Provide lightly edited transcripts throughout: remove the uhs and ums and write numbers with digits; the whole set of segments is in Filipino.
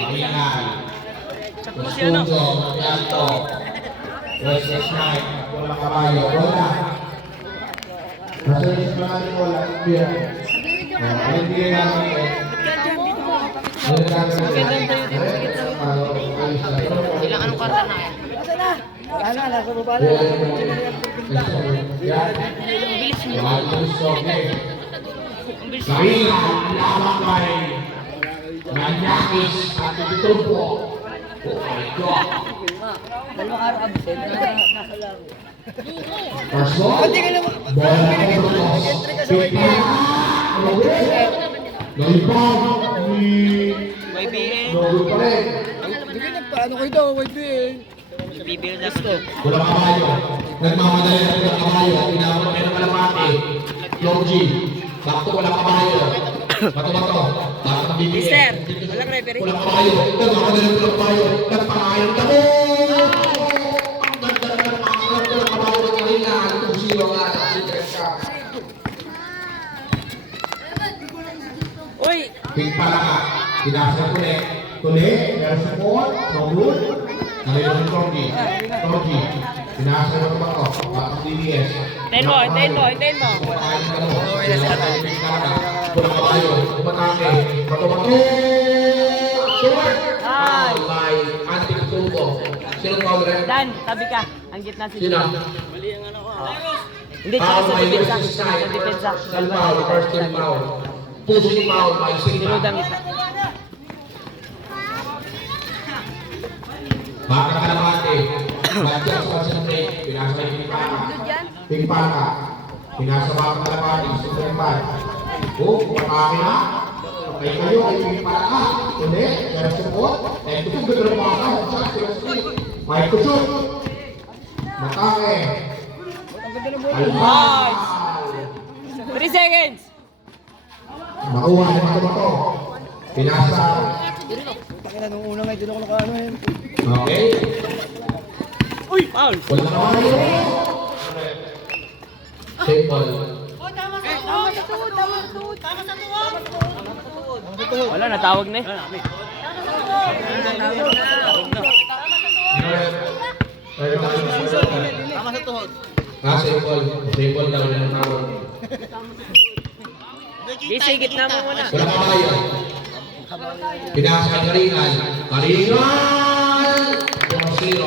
Marinal. Check mo si ano. Estudio, Matianto. West Night, walang kabayo, wala. Nasa natin wala, beer. Ang beer namin eh. Magandang tayo dito sa gitna. Ilang anong karta na yan? Wala na, nasa baba na. Bilis mo. Sarina, lamang kay Manyakis at Itubo. Oh my God. Dalawang araw absent, nasa lang. Paso, bola ng Burgos. Pipa, Nalipag ni YBN. Nogo pa rin. Hindi nagpaano kayo daw, wait din. Bibuild up ko. Walang kabayo. Nagmamadali na walang kabayo. Pinabot kayo ng malamati. Lorgy. Bakto walang kabayo. Bato-bato. Bakit ang bibigyan? Mister, walang referee. Walang kabayo. Nagmamadali na walang kabayo. Nagpakayon ka mo! Ang ganda na ng mga walang kabayo ng kanina. Kung sino nga nakasigas ka. Uy! Pink pala ka. Kinasa tuli. Tuli. Meron support. No good. Nalito ni Torgi. Torgi. Pinasa mo ba ito? Bakit DBS? Hintayin mo, hintayin mo, hintayin mo. Kumakain ka mo. Pulang kabayo. Kumatake. Bato-bato. Short! Ay! May antik tubo. Sino pa ulit? Dan, tabi ka. Ang gitna si Sino? Hindi, tsaka sa May depensa. versus Sa nine. depensa. First foul. First team foul. Puso ni foul. May Sinudang sinta. isa. Baka ka naman eh. Badyak sa sa break. Pinasa kay Pipaka. Pipaka. Pinasa baka ka naman eh. Super bad. Oh, kumatake na. Kay kayo, kay Pipaka. Hindi. Pero support. Eh, ito kung gano'n mga ka. May kusot. Matake. Alpal. 3 seconds! Makuha ni Mato-Mato. Pinasa. Takina nung una nga, doon ako nakaano yun. Okay. Uy! Foul! Wala na kayo. Simple. Wala, natawag na eh. Tama sa tuhod. Simple. Simple daw yung tawag. Isi, gitna mo muna. Wala ka kayo. Pinasa kay Karingan. Karingan! 4-0.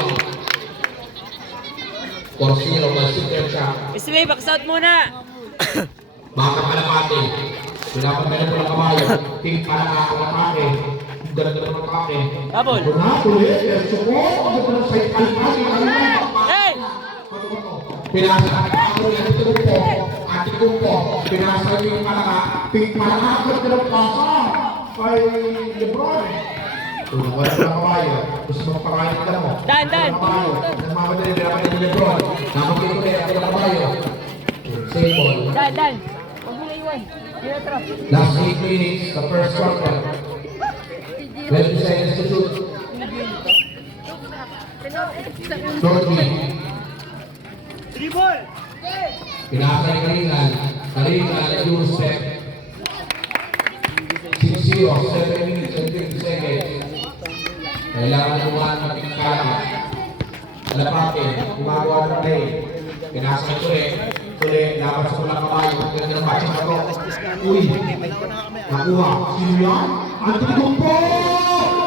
4-0. Masipin siya. Isli, backsout muna! Baka kalapati. Pinapamelan ko ng kabayo. Pink para kakakalapati. Ganda ng kalapati. Double! Wala, tuloy. Pero mo. Ang ganda ng side alpati. Hey! Pinasa. Ako yung atikumpo. Atikumpo. Pinasa yung malaka. Pink malaka. Ganda ng pasa. Kay Lebron. Wala ka ng kabayo. Gusto mong pakain ka mo. Dan, Dan. Nagmamadali. Pinapalit ni Lebron. Napagin ko rin. Ako ng kabayo. Same ball. Dan, Dan! Huwag mo na iwan. Tinatra. Last 8 minutes, the first quarter. 20 seconds to shoot. Shortly. Pinakay Karingan. Karingan, Yusef. 6-0, 7 minutes and 20 seconds. Kailangan naman magkikala. Alapake, gumagawa ng play. Pinakay Tuli, dapat sa pulang kabayo. Ganda ng batching na to. Uy! Nakuha. Sino yan? Antetokounmpo!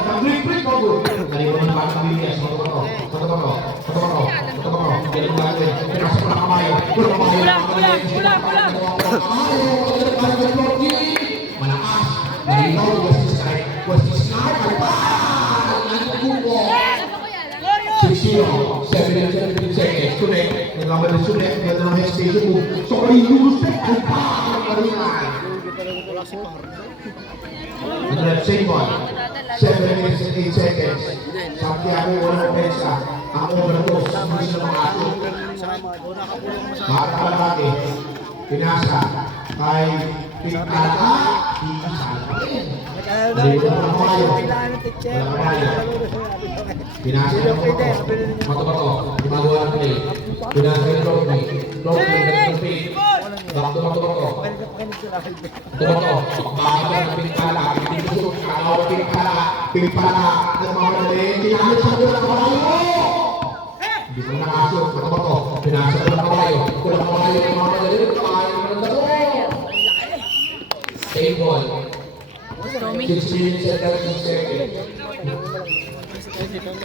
Nag-break ko. Nalimutan ng batang BBS. Matumato. Ganun ba ito? Pinasa pulang kabayo. Pulang kabayo. Kulang! Malakas. Malinaw. West is side. Alpal! Antetokounmpo! 6-0. 7 minutes and 15 seconds. Tuli. Nagkamali sulit. Ganda ng hesitation mo. So, kayo Yusef. Alpal! Karingan. Same one. 7 minutes and 8 seconds. Santiago, walang ofensa. Ang overdose. Hindi sila mga ato. Makakalaki. Pinasa. Kay Pinata. Nalimutan ng kabayo. Walang kabayo. Pinasa ng Mato-Mato. Gumagawa ng play. Pinasa ng Lobby. Lobby. Tumato. Bakit siya ng pimpala? Pintusok, kakaw pimpala. Nagmamadali, tinamit sa kulang kabayo. Hindi ko nakasok. Tumato. Pinasok kulang kabayo. Nagmamadali, kabayo ng dalo. Same ball. 6 minutes and 13 seconds.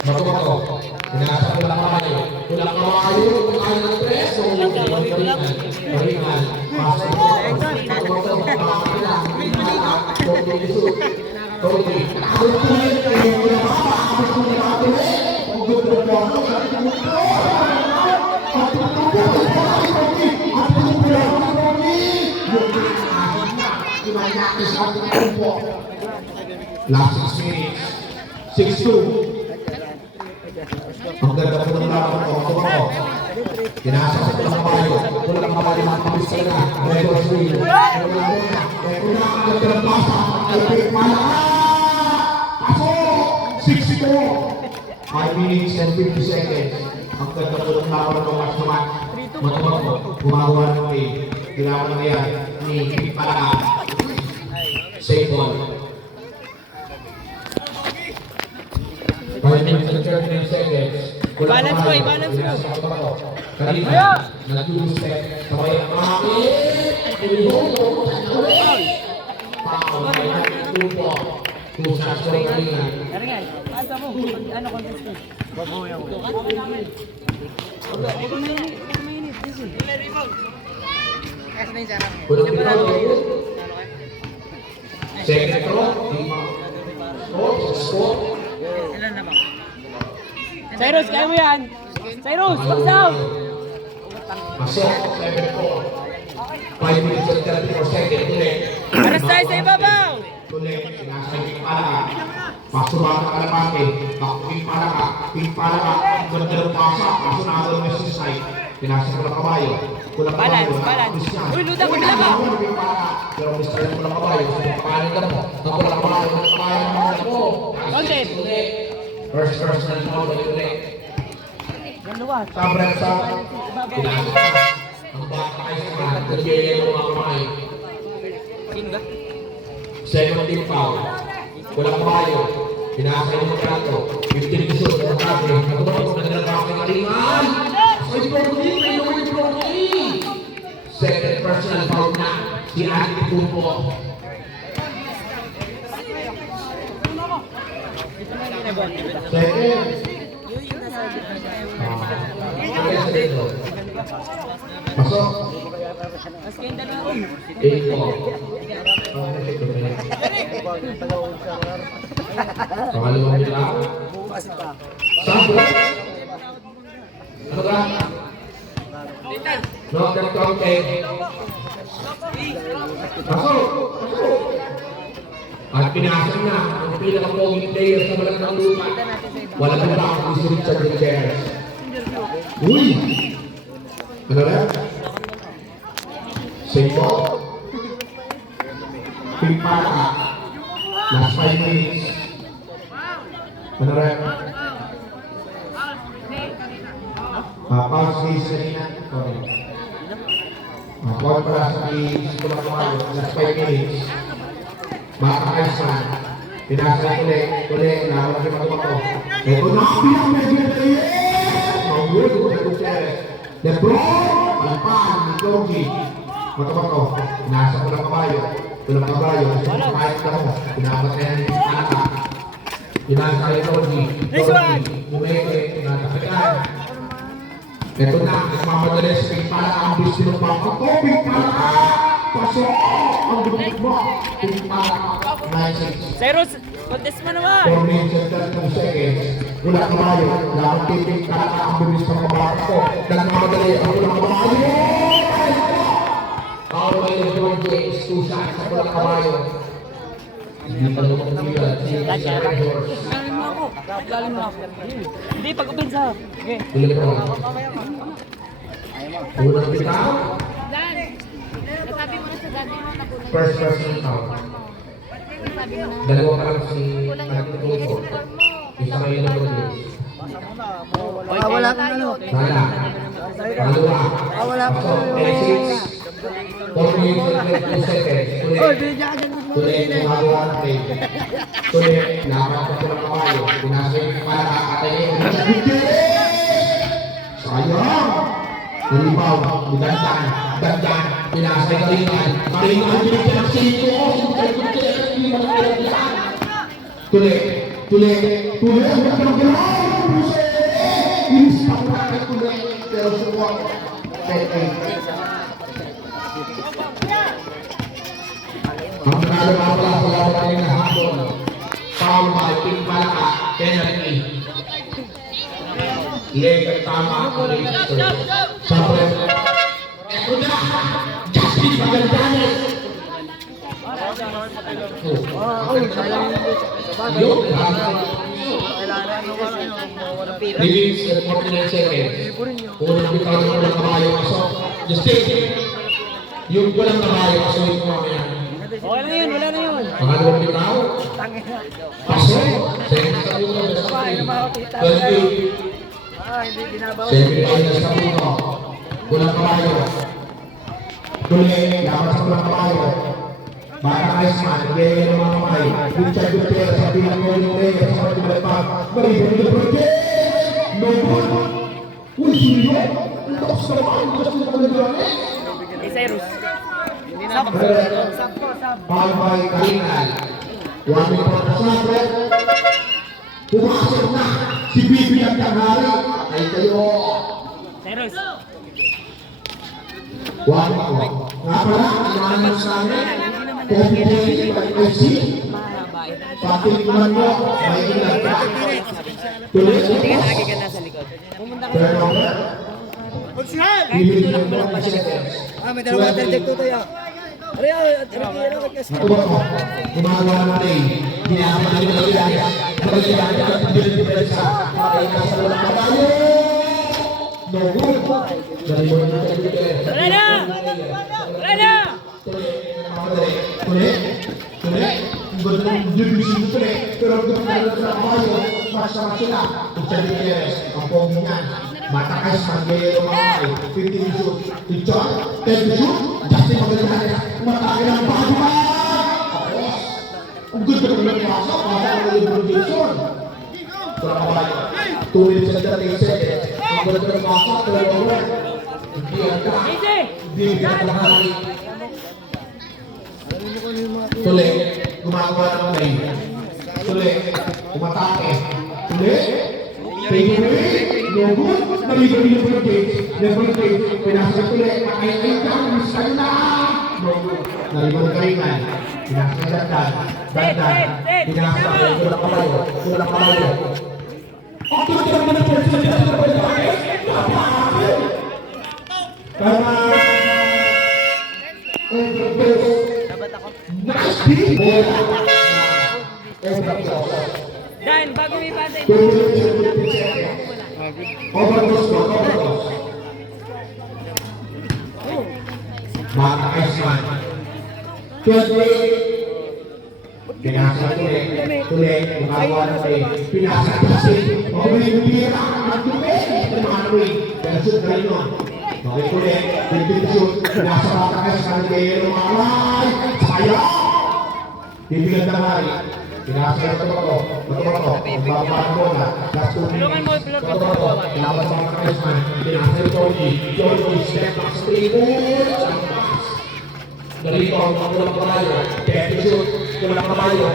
Tumato. Pinasok kulang kabayo. Kulang ng tres. Maringan. Pasok. Last 6 minutes. 6-2. Ang ganda po ng laban ko. Pinasa sa kulang kabayo. Kulang kabayo mga kapis talaga. Record swing. Kuna ang ganda ng pasa. Alpik Malaka! Pasok! 6-4. 5 minutes and 50 seconds. Ang ganda po ng laban ko match na match. Matumak po. Gumagawa ng play. Ginawa na yan ni Alpik Malaka. Save ball. 5 minutes and 13 seconds. Balance mo, balance mo. Kanina, nag-2-step. Sabay ang akit. Inihuto. Paul, may nag-2 2 shots for kanina. Karingay, asa mo? Ano contestant? Babuhay ako. Unang bitaw, second throw, score. Ilan na ba? Cyrus, kaya mo yan! Cyrus, pagsaw! Pasok, 7-4. 5 minutes and 34 seconds. Tuloy. Aras tayo sa ibabaw! Tuloy. Nasa pingpala ka. Pasubahan ka kalapate. Pingpala ka. Ganda ng pasa. Kaso na agad ng sisay. Pinasa ko ng kabayo. Balance. Uy, luda ko nila ba? Pero gusto ko ng kabayo. Gusto ko pakanin ka mo. Ako ng kabayo. Ang kabayo mo. Content! First na foul ulit. Dalawa. Sabret sa pinasa. Ang bata kayo sa mga. Nagbigay ng mga kamay. Second team foul. Walang kabayo. Pinasa yung magkato. 15 pisot. Ang kabe. Natutulog na naglalakak ng kalingan. May protein. May naman yung protein. Second personal foul na. Si Ate Tupo. Second. Pasok. Pangalawang nila. Sabo. Ano ka? Knock and counted. Pasok. At pinasang na ang pinaka-poging player sa Malakang Lupa. Walang iba ang si Richard Gutierrez. Uy! Ano na? Save ball. Pingpala. Last 5 minutes. Ano na? Pause please kanina. Sorry. Pause para sa Kulang Kabayo. Last 5 minutes. Baka Iceman. Pinasa ulit. Laban natin matumato. Ito na ang pinaka-medyo. Magulo sa Gutierrez. Lebron! Palapan ni Georgie. Matumato. Pinasa Kulang Kabayo. Kulang Kabayo. Kahit ka mo. Pinapatayan ni Pinaka. Pinasa kay Georgie. Umeke. Pinatapitan. Ito na. Nagmamadali sa Pingpala. Ang gusto ng bangka ko. Pingpala! Pasok! Ang dubog mo. Pingpala. 9-6. Cyrus, contest mo naman! 4 minutes and 32 seconds. Kulang Kabayo. Laban tiping Pingpala. Ang bilis ng bangka ko. Nagmamadali. Ang Kulang Kabayo. Power by the Georgie is 2 shots sa Kulang Kabayo. Hindi pa lumang Galing mo ako. Hindi, pag-upinsa. Okay. Unang bitaw. Dan, nasabi mo na sa dati mo na kulang. First person foul. Nasabi mo na. Dalawa pa lang si Kulang yung Ate Tupo. uniform mo. Isa kayo ng Rodriguez. Wala kang ano. Wala. Dalawa. Wala pa Pasok. tayo. 36. 2 seconds. Oy, binigyan ka dyan. Tuloy, gumagawa ng play. Tuloy, laban ko ng kawayo. Pinasok yung para kakatayin. Sayang! Ulibaw, digandan, dandan, pinasay karingan. Karingan, binigyan ng 5. Tuloy, tuloy, tuloy, inis pa ko natin tuloy, pero support. Ang panalo nga pala sa laban ng hapon. Foul by Ping Palaka, penalty. Leg at tama ang register. Sabre. Eto na! Justin Magaldanes! Yun, release at 49 seconds. Unang bitaw ng walang kabayo pasok. Justin! Yung walang kabayo pasok yung mamaya. Okay na yun, wala na yun. Pangalawang bitaw. Pasok. Second sa ulo. 20. Hindi binabaw. 7 sa ulo. Walang kabayo. Tuloy, dapat sa walang kabayo. Bata Iceman, gaya ng mga kamay. Richard Gutierrez sa bilang ko yung player sa mga tumalapag. Maribon ng project! No good! Uy, sino yun? Tapos na naman, gusto na kami gawin. Cyrus. Palmay Karinal. 1 minute na sabre. Pumasok na si Bibi at Tanghari. Ay kayo. Cyrus. 1 minute. Nga pala, inaanong sa amin. Kopi Kopi, IC. Pating kuman mo, may ilan ka. Tuloy sa Lagi ka nasa likod. turnover. Bibili ng 20 seconds. May dalawang interject to tayo. Nakuha ko, gumagawa ng play. Pinapagaling ng Elias. Pag-Elias, pag-Elias pa sa makainas sa walang kabayo. No good. Galing mo na Elias. Wala na! Wala na! Tuloy. Gusto ng division tuloy. Pero ang gusto ng kabayo, masama sila. Richard Gutierrez, ang pogi niyan. Matakas, mag-gayero mga kamay. 15 shoot. Richard, 10 shoot. Justin Magaldanes, matake ng bago ba? Ang ganda ko lang pasok. Pasok ang Lebron Jason. Wala kabayo. 2 minutes and 30 seconds. Ang ganda ko lang pasok. Turnover. Hindi yan ka. Hindi yan ka lang. Tuloy, gumagawa ng play. Tuloy, umatake. Tuloy, take away. No good. Naligo ni Lebron James. Pinasok tuloy. Ay, miss kayo na. No good. Naligo ng Karingan. Pinasok na dandan. Pinasok na walang kabayo. Walang kabayo. Tama. Dan, bago may bantay. Bata Iceman. Pinasa tuloy, gumagawa ng play. Pinasa kasi, bira, nagtupin, tumahanuin, pero shoot na rin nun. Okay, tuloy, shoot, pinasa Bata Iceman, gayero malay, sayang! Bibigyan na nga rin. Pinasa ito ko, ang babaan mo na, last 2 minutes. Pinasa sa Bata Iceman, pinasa ito Joey, step back sa 3 points, ang pass. Narito ang walang kabayo, 10 shoot, walang kabayo,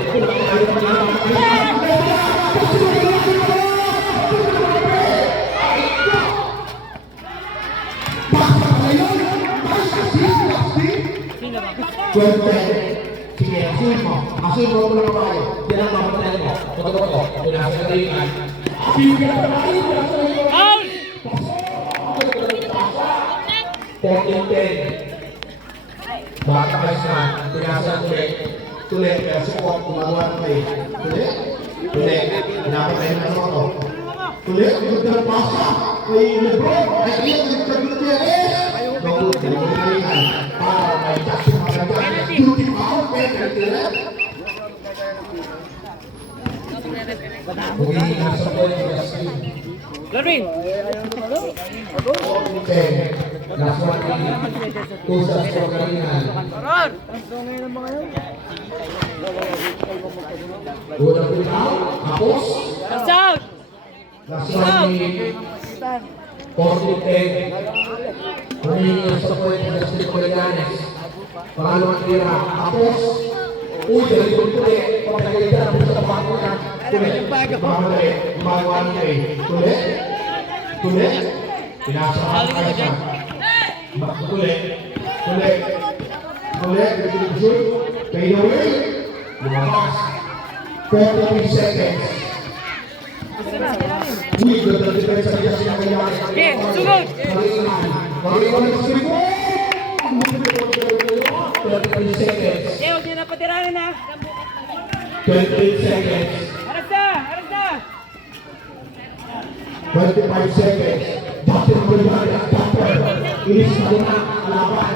sige, asin mo walang kabayo, yan ang mapatayin mo, pagkakot, pinasa na rin yan. Out! 14-10. Bata Iceman, pinasa tuloy, kaya support, gumagawa ng play. Tuloy, pinapatayin na ito. Tuloy, ikot na ng pasa, kay Lebron, ay iyan, Richard Gutierrez. No, tinigil na rin yan. Para may Justin Magaldanes, duty foul, penalty. Uwi na sa point, Justin. Larwin! 10. Last one minute. Tusas for Kalingan. Unang bitaw. Tapos. Hands out! Last one minute. 40-10. Humingi sa point ng Justin Coliganes. Pangalawang tira. Tapos. Uy, dali ko tuloy. Pagkakalitan ang sa pangunan. Tuloy. Gumagawa niya eh. Tuloy. Pinasama kayo siya. Tuloy. Shoot. Fade away. Lumabas. 43 seconds. Uy, ganda ng depensa niya siya kaya. Okay, sugod! Mariwan sa sipo. 33 seconds. Okay, huwag niyo na patirahin ha. 28 seconds. Harap na! Harap na! 25 seconds. Dr. Mulibanda, Dr. Ilis na muna ang laban.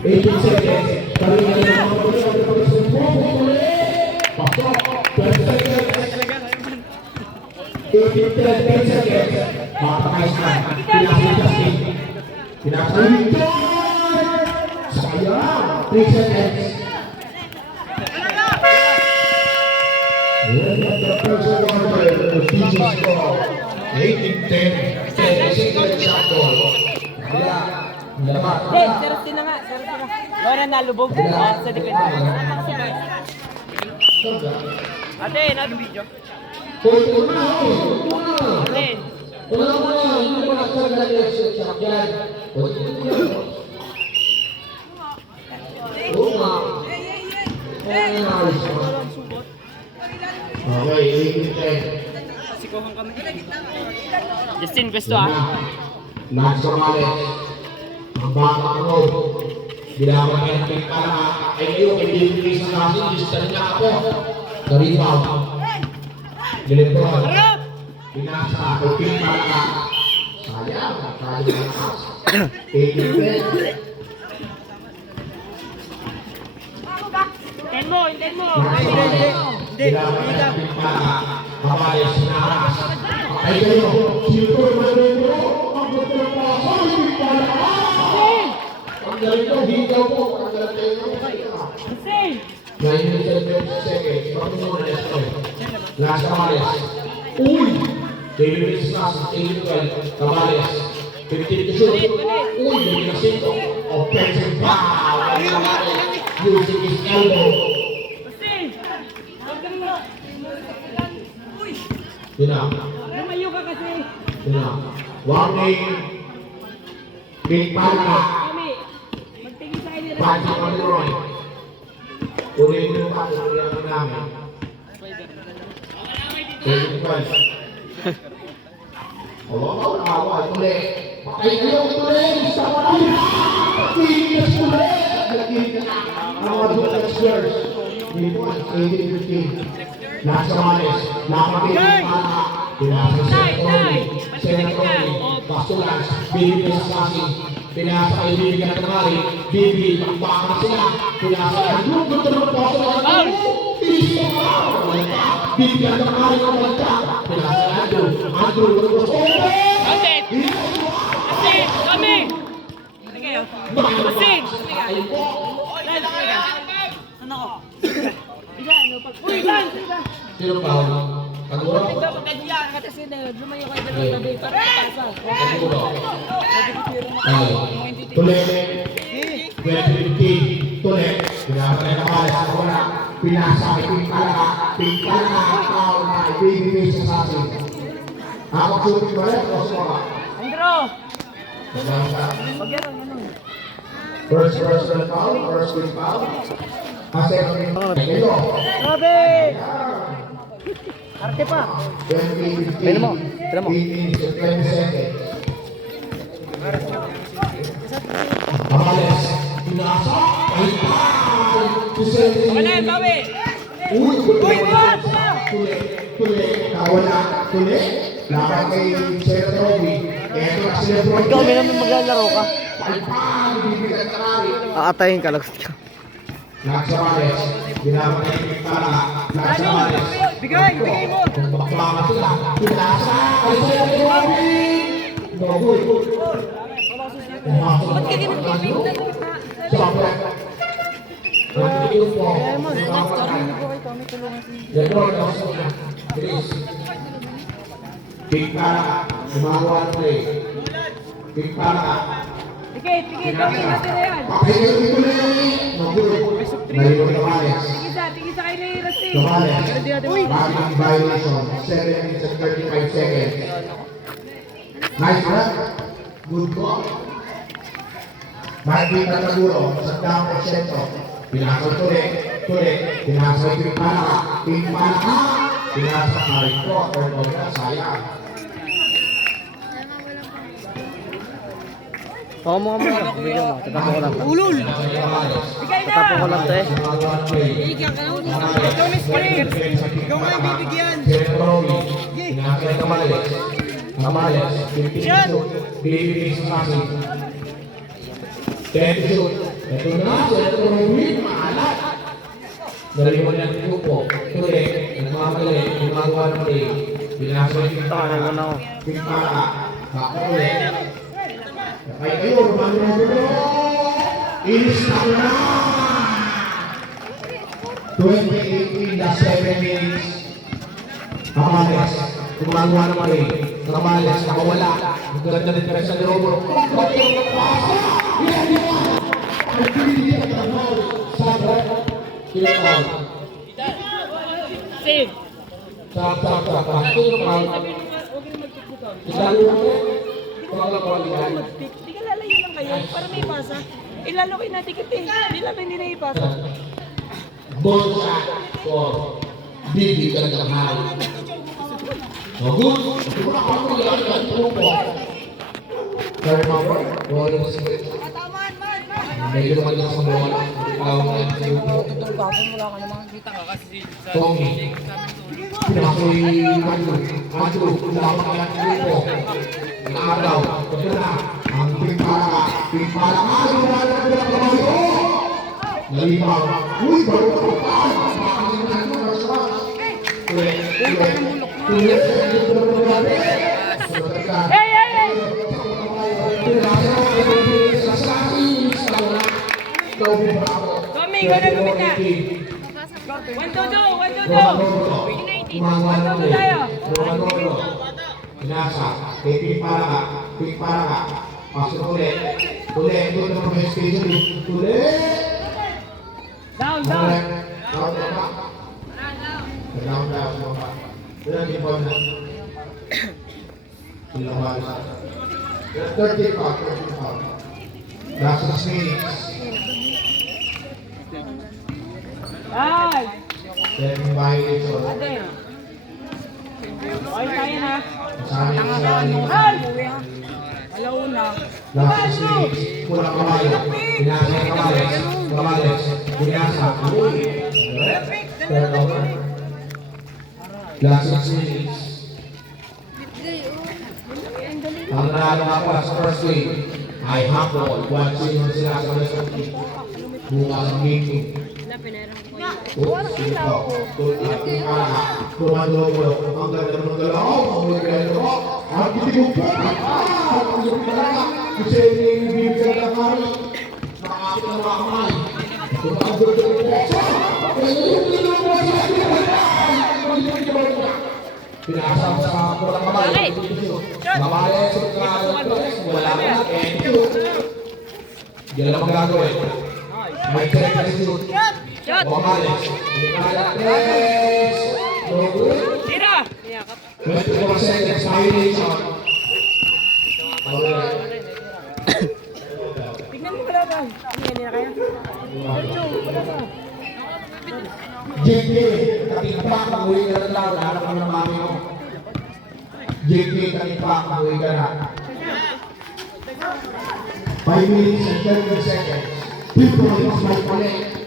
18 seconds. Kalingan na mga pasok. 12 seconds. 10 seconds. Mapakais na. Pinasok Justin. Pinasok. Sayang. 3 seconds. The first quarter, the Jesus score. 18-10. 10 seconds shot ball. Kaya, laban. Seriously na nga, seriously na. Lora na, lubog. Sa depensa. Ate, nado video. Ate. Okay, 18-10. Justin, pwesto ah. Max Morales. Ang bata ko. Ginawa niya ng pagkala. Ay ngayon, hindi sa nasin. Gusto niya ako. Gawin pa. Dilipon. Pinasa. Pagpili pala ka. Sayang. Sayang na ka. 18-10. Hintayin mo, hintayin mo. Ginawa niya ng pagkala. Mabayas na aras. Ay kayo. Sino mo? Ang betul pa. Ay, pagkala ka. Ang galing ko. Higaw po. Ang galing kayo. Justin! 9 seconds. Bakit mo na ito? Last Camarles. Uy! David Rizmas. 8-12. Camarles. 15 to shoot. Uy! David Nasito. Offensive foul. Using his elbow. Justin! Huwag kang mo. Yun Lumayo ka kasi. Warning. Big Palma. Kami, magtingin sa kanila. Patrick Monroy. Ulihin mo pa. Ulihin mo namin. 12. Oh, awal ulit. Patay kayo ulit. Sa wala. Pilipinas ulit. Mga Duke Spurs. Dito ang 18-15. Nasa Manes. Nakapagin para. Pinasa sa Tony. Senatoni. Bastulans. Pilipinas kasi. Pinasa kay Bibi Gantamari. Bibi. Pagpaka sila. Pinasa kay Andrew. Gusto mo po sa Bibi Gantamari ang malta. Pinasa kay Andrew. Andrew. Gusto mo. Justin! Justin! Kami! Justin! Ano ko? Uy, Dan! Sino pa? Kaguro? Kasi lumayo kayo dalawang tabi para ipasa. Kaguro. Tuloy. 2015. Tuloy. Pinasa na Camarles sa wala. Pinasa kay Pingpalaka. Foul na ibibigay sa sasin. Ako shooting ba rin? Andro! First foul. First quick foul. Kasi kayo. Grabe! Arte pa. 2015. Tira mo. 18 to 20 seconds. Camarles. Pinasa. Ay foul. Wala, bawi! Uy, tuloy. Kawala. Tuloy. Laban kay Sir Roby. Eto na si Lebron. Ikaw, may naman maglalaro ka. Palpag. Bibigyan ka namin. Aatayin ka, lagot ka. Nagsamalis, ginamit ng Pingpala, nagsamalis. Bigay mo! Kung bakbaka sila, pinasa, ay sila ni Robby! Nogoy. Pumasok Ba't ang ka ganun pagkano. kay Siyempre. Nandito po. Lebron, nakasok na. Bilis. Big para. Gumagawa ng play. Big para. Tikit, tikit, okay natin na yan. Pakinggan dito na yung magulo. Nalito ni Kamales. Tigisa kayo na yung Rusty. Kamales. Bagong violation. 7 minutes and 35 seconds. Nice run. Good ball. Martin Tataguro. Sa down po sentro. Pinasok tuloy. Pinasok yung para. Pinasok na rin po. Sayang. Oo mo muna. Bigyan mo. Tatapon ko lang to. Ulol. Bigay na. Tatapon ko lang to eh. Bigyan ka lang. Ikaw may screen. Ikaw nga yung bibigyan. Kamales. Shot. Bibigay sa akin. 10 shoot. Ito na. Ito na win. Maalat. Naliwan niya ng grupo. Tuloy. Nagmamadali. Gumagawa ng play. Pinasok yung Takanay mo na ako. Pimpara. Bakulit. Kaya kayo, rumano. Inis na ko na. 28 in the 7 minutes. Kamales. Gumagawa ng play. Kamales. Nakawala. Ang ganda ng direksyon ni Robo. Save. Stop. Di ka lalayo lang kayo para may pasa. Ilalo kayo na tikit eh. Hindi lang hindi na ipasa. Ball shot for Bibi Gandahal. Good. Kaya mga wala mo si medyo naman lang sa bola. Tommy. Pinakoy Andrew. Dapat kaya ng grupo. Inaaraw. Ito na. Ang pimpala. Wala na kayo. Nalimaw. Uy, baro ka pa. Makalimutan mo na siya. Hey! Tommy, ikaw na lumit na. 1-2-2. tayo. Pinasa. Pimpala ka. Pasok ulit. Doon na mga station. Down. Last 6 minutes. Ay! 7 violation. Ate. Okay tayo na. Sabi sa Ay! Alauna. last 6 minutes. Kulang kabayo. Pinasa ng Kamales. Pinasa. Turnover. Last 6 minutes. Ang nanalo nga pala sa first game ay Hapon. 1-0 sila sa result team. Bukas ang game. Sige po. Kumandulo. Ang ganda ng dalaw. Ang ganda mo. Ang kitibog po. Ang yung talaga. Kasi yung bibigyan ng kami. Nakakit ng mga kamay. Kumandulo ng dalaw. Pinasang sa kurang kamay. Mamaya sa wala na. Yan lang ang gagawin. May check na shoot. Mamales. Tira! 24 seconds violation. Tignan mo pala ba? Hindi na kaya. JK, katipak, uwi ka na lang. Alam ko ng mami mo. JK, katipak, uwi ka na. 5 minutes and 30 seconds. People is my connect.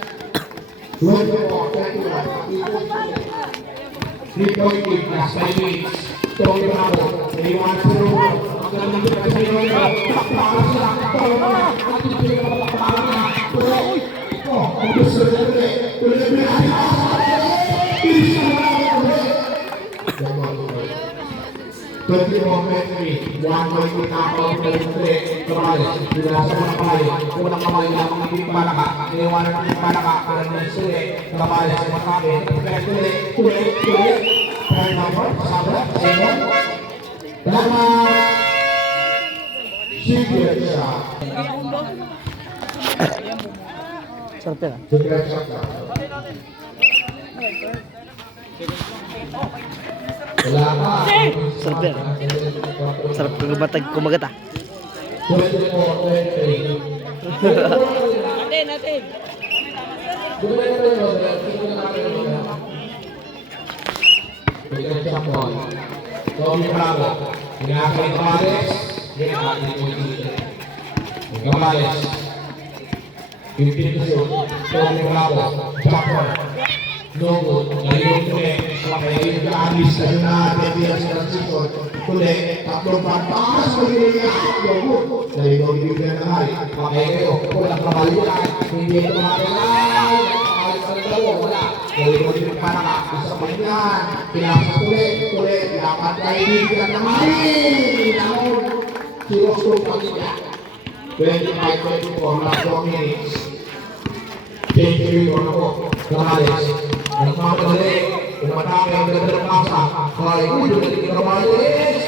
24, 3.8 plus 5 minutes. Tony Bravo, naiwan sa Roma. Ang galing nito kasi nyo. Takpakan sila. Ang tibig na makapakalan na. Ang gusto na ulit. Ulit na natin. Ilis na natin ulit. 24-23, 1-point tapos ulit, Camarles, pinasa ng kamay, unang kamay lang ang hindi palaka, iniwanan ng palaka, para ng sulit, Camarles, matake, tuloy, kaya naman, sabra, second, salamat, sige siya, Sarap yan. sige siya, salamat, Sarap yan. Sarap kumatag kumagat ah. 24-23, Natin. Tommy Bravo, ginagawa ni Camarles, ginagawa ni Camarles, 15 to shoot, Tommy Bravo, jumper, no good, ngayon ulit, ngayon ka-alis na yun na DPS transition, ulit, tatlong pantakas, mag-iingat, no good, ngayon bibigyan na nga, makaya kayo, walang kamalitan, hindi ito makakalain, wala. Dari mga para sa pagyan, pinasa tuloy, dapat kaibigan na mali. Naon, sinusunod pagkita. 25-24, last 4 minutes. Thank you, Honorable Camarles. Nagmamadali, umatake ang ganda ng pasa. Kaya uy, yung Camarles,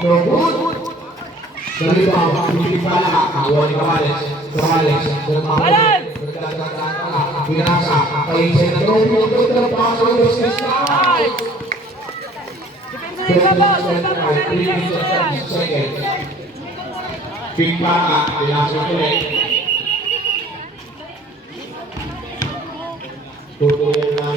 no good. Nalibaw, hindi pala, awa ni Camarles. Camarles, pinasa, paisay na doon yung ng paso ng business na. Pink Baka, pinasa ulit. Tutuloy na.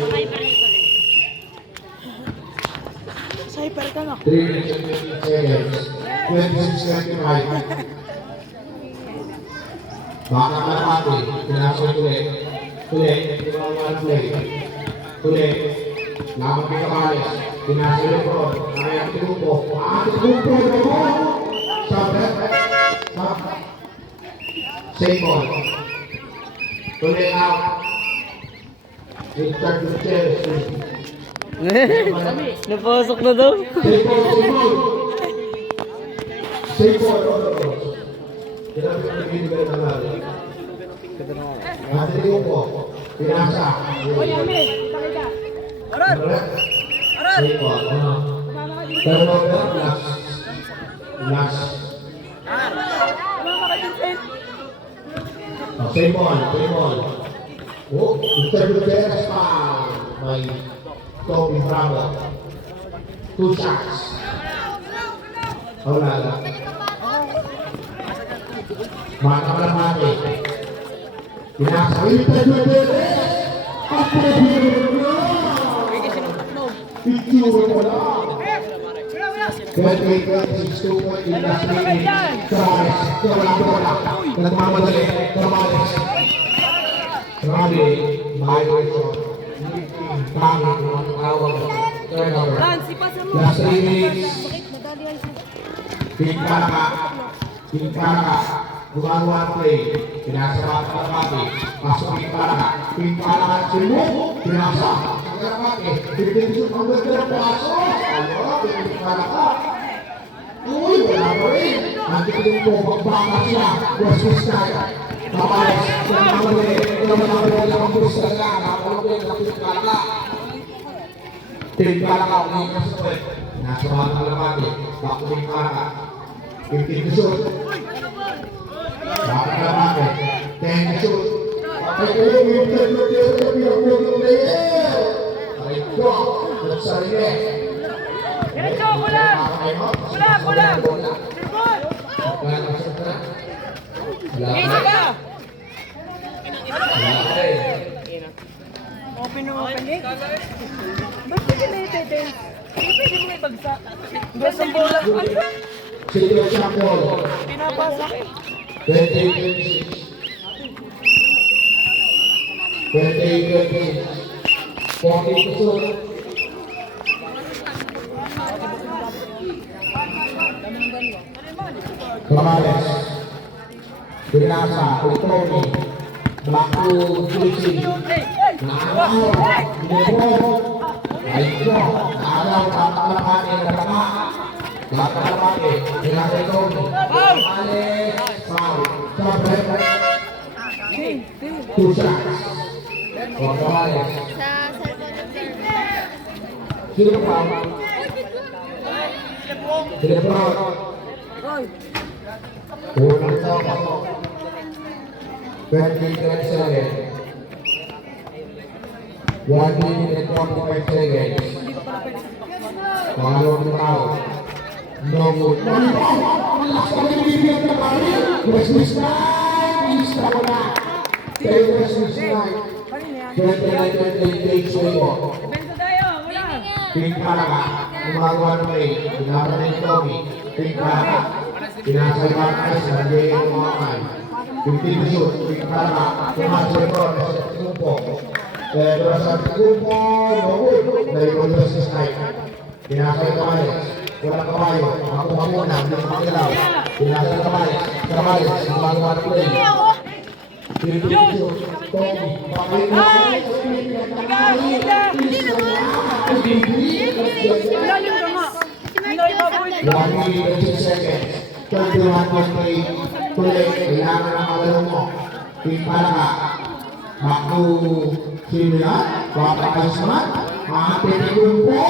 Cyper ka na. 3 minutes and 15 seconds. 26-25. Baka malapati, pinasa ulit. Tuloy, laban kay Camarles, pinasa ulit ko, kaya ang tinupo, sabi, save ball, tuloy out, Richard Gutierrez, Napasok na daw. save ball, kinabi ang nagiging na natin. Nanti ko, pinasa. Oy, Ami, pakita. Save ball, last. Save ball. Oh, Mr. Gutierrez pa. May Tommy Bravo. 2 shots. Wala lang. Mata malamati. Pinasa Mr. Gutierrez. Picture mo lang. 28-26, 2 point in last minute. Camarles, nagmamadali, Camarles. Violation. Pangit, awag. Turnover. Lance, ipasa mo. Last 3 minutes. Pingkala. Gumagawa ng play. Pinasa ka Kalamati. Pasok Pingkala. Simu. Pinasa. Kalamati. Pinipinsun ang ganda ng paso. Pingkala ka. Uy, wala pa rin. Nanti ko din po, magbaka siya. Versus kaya. Camarles. Nagmamadali ang gusto na. Nakalagay ng Pingkala ka. Pingkala ka. Umiiwas ko eh. Nasa mga Kalamati. Bako Pingkala ka. 15 to shoot. Bakit na bakit? 10 to shoot. Ay, yung ay, go! Nagsarili. Diretso, kulang! Kulang! Isa ka! Open mo, open. Ba't hindi na ito? Hindi pwede mo ibagsak. Dos ang bola. Senior champion. Pinapasa ka. 28-26. 40 to shoot. Camarles. Pinasa. Tony. Baku. Tulisi. Nakaw. Ay ko. Araw. Kakalakan. Kakalakan. Lahat ng lalaki. Pinasa ito. Alex. Foul. Sabre. Two shots. Huwag ka Alex. Sa cellphone ng sir. Sino ka pa? Sino ka pa? Unang tao. 20-27. 1 minute and 45 seconds. Pangalawang tao. No good. Malakas ka rin bibigyan ka pa rin. Christmas night! Please na wala. Kayo Christmas night. 29-28 sa'yo. Pink Palaka. Gumagawa ng may. Gumagawa ng Tommy. Pink Palaka. Pinasay ba kayo sa nagiging ng mga kayo. 15 shoot. Pink Palaka. Pumasay ko na sa Tugumpo. Pero sa Tugumpo, no good. Dahil ko Christmas night. Pinasay kayo. Walang kabayo. Ako muna. Hindi ko makilaw. Pinasay kabayo. Kabayo. Gumagawa ng play. 15 shoot. Tommy. Pakain One minute and 6 seconds. 21-28. Tuloy, kailangan ng magalong mo. Pink Palaka. Back to sino yan? Papakayos naman. Mga pinikun po.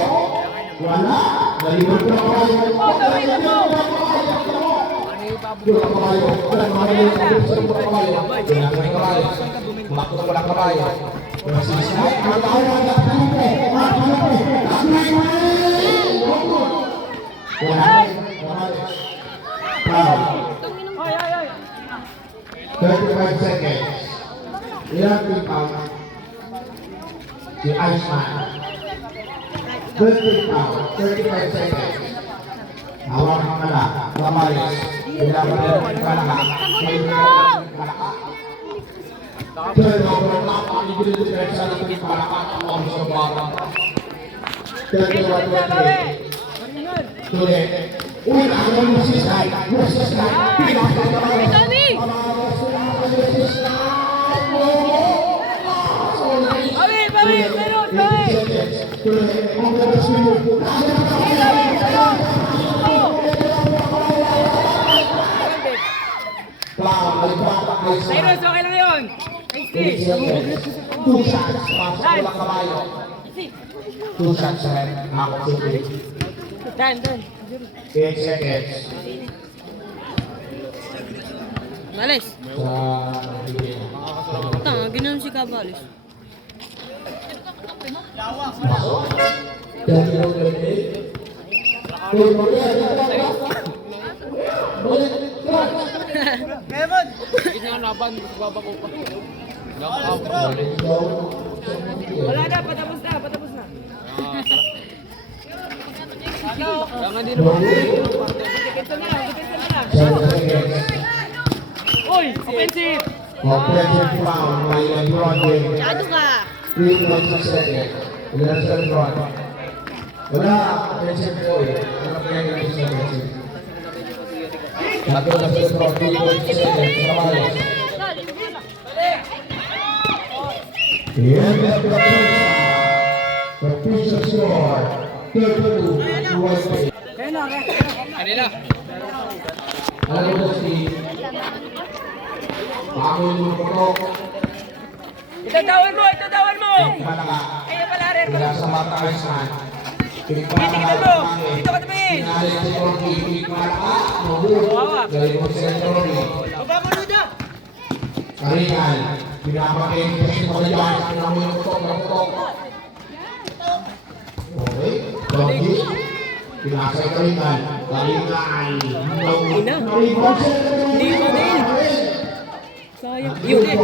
Wala. Nalibot ko na kayo. Wala kayo. Back to walang kabayo. Masisay. Matawag na kayo. Foul. 35 seconds. Ilang people? Si Iceman. 30 foul. 35 seconds. Hawak ang kala. Kamaris. Ilang kalaka. Turnover. Napakigil ng depensa ng kalaka. Ang sa bata. 31-28. Tuloy. Uy, ako mo si Sai. Tommy! Bawi, pero, bawi. Cyrus, okay lang yun. Two shots. Pasok ko lang kabayo. Two shots sa ako sulit. Dan. 8 seconds. Balis. Sa bigyan. Tanga, ginanon si Cabalis. Pasok. 10-28. Wala na, patapos na. Dikit na lang. Uy, offensive! Offensive foul by LeBron James. Tsado ka! 3.6 seconds. Ilan sa LeBron? Wala. Offensive foul. Ano pa yung offensive? Bago na sa LeBron. 3.6 seconds. Kamali. Yan na the official score. 32-28. Kanila. Alam mo si Pangulo mo ko. Itatawa mo! Palaka. Kaya pala rin. Mula sa mata ayusan. Titignan mo! Dito ka tumingin! Pinalit si Tony. Palaka. Mahulog. Galing mo si Tony. Baba mo, Luda! Karingan. Pinapakin ko si Marian. Pinamuhin ko ito. Okay. Tony. Pinasay Karingan. Karingan. Hindi pa din. Sayang. Yun eh.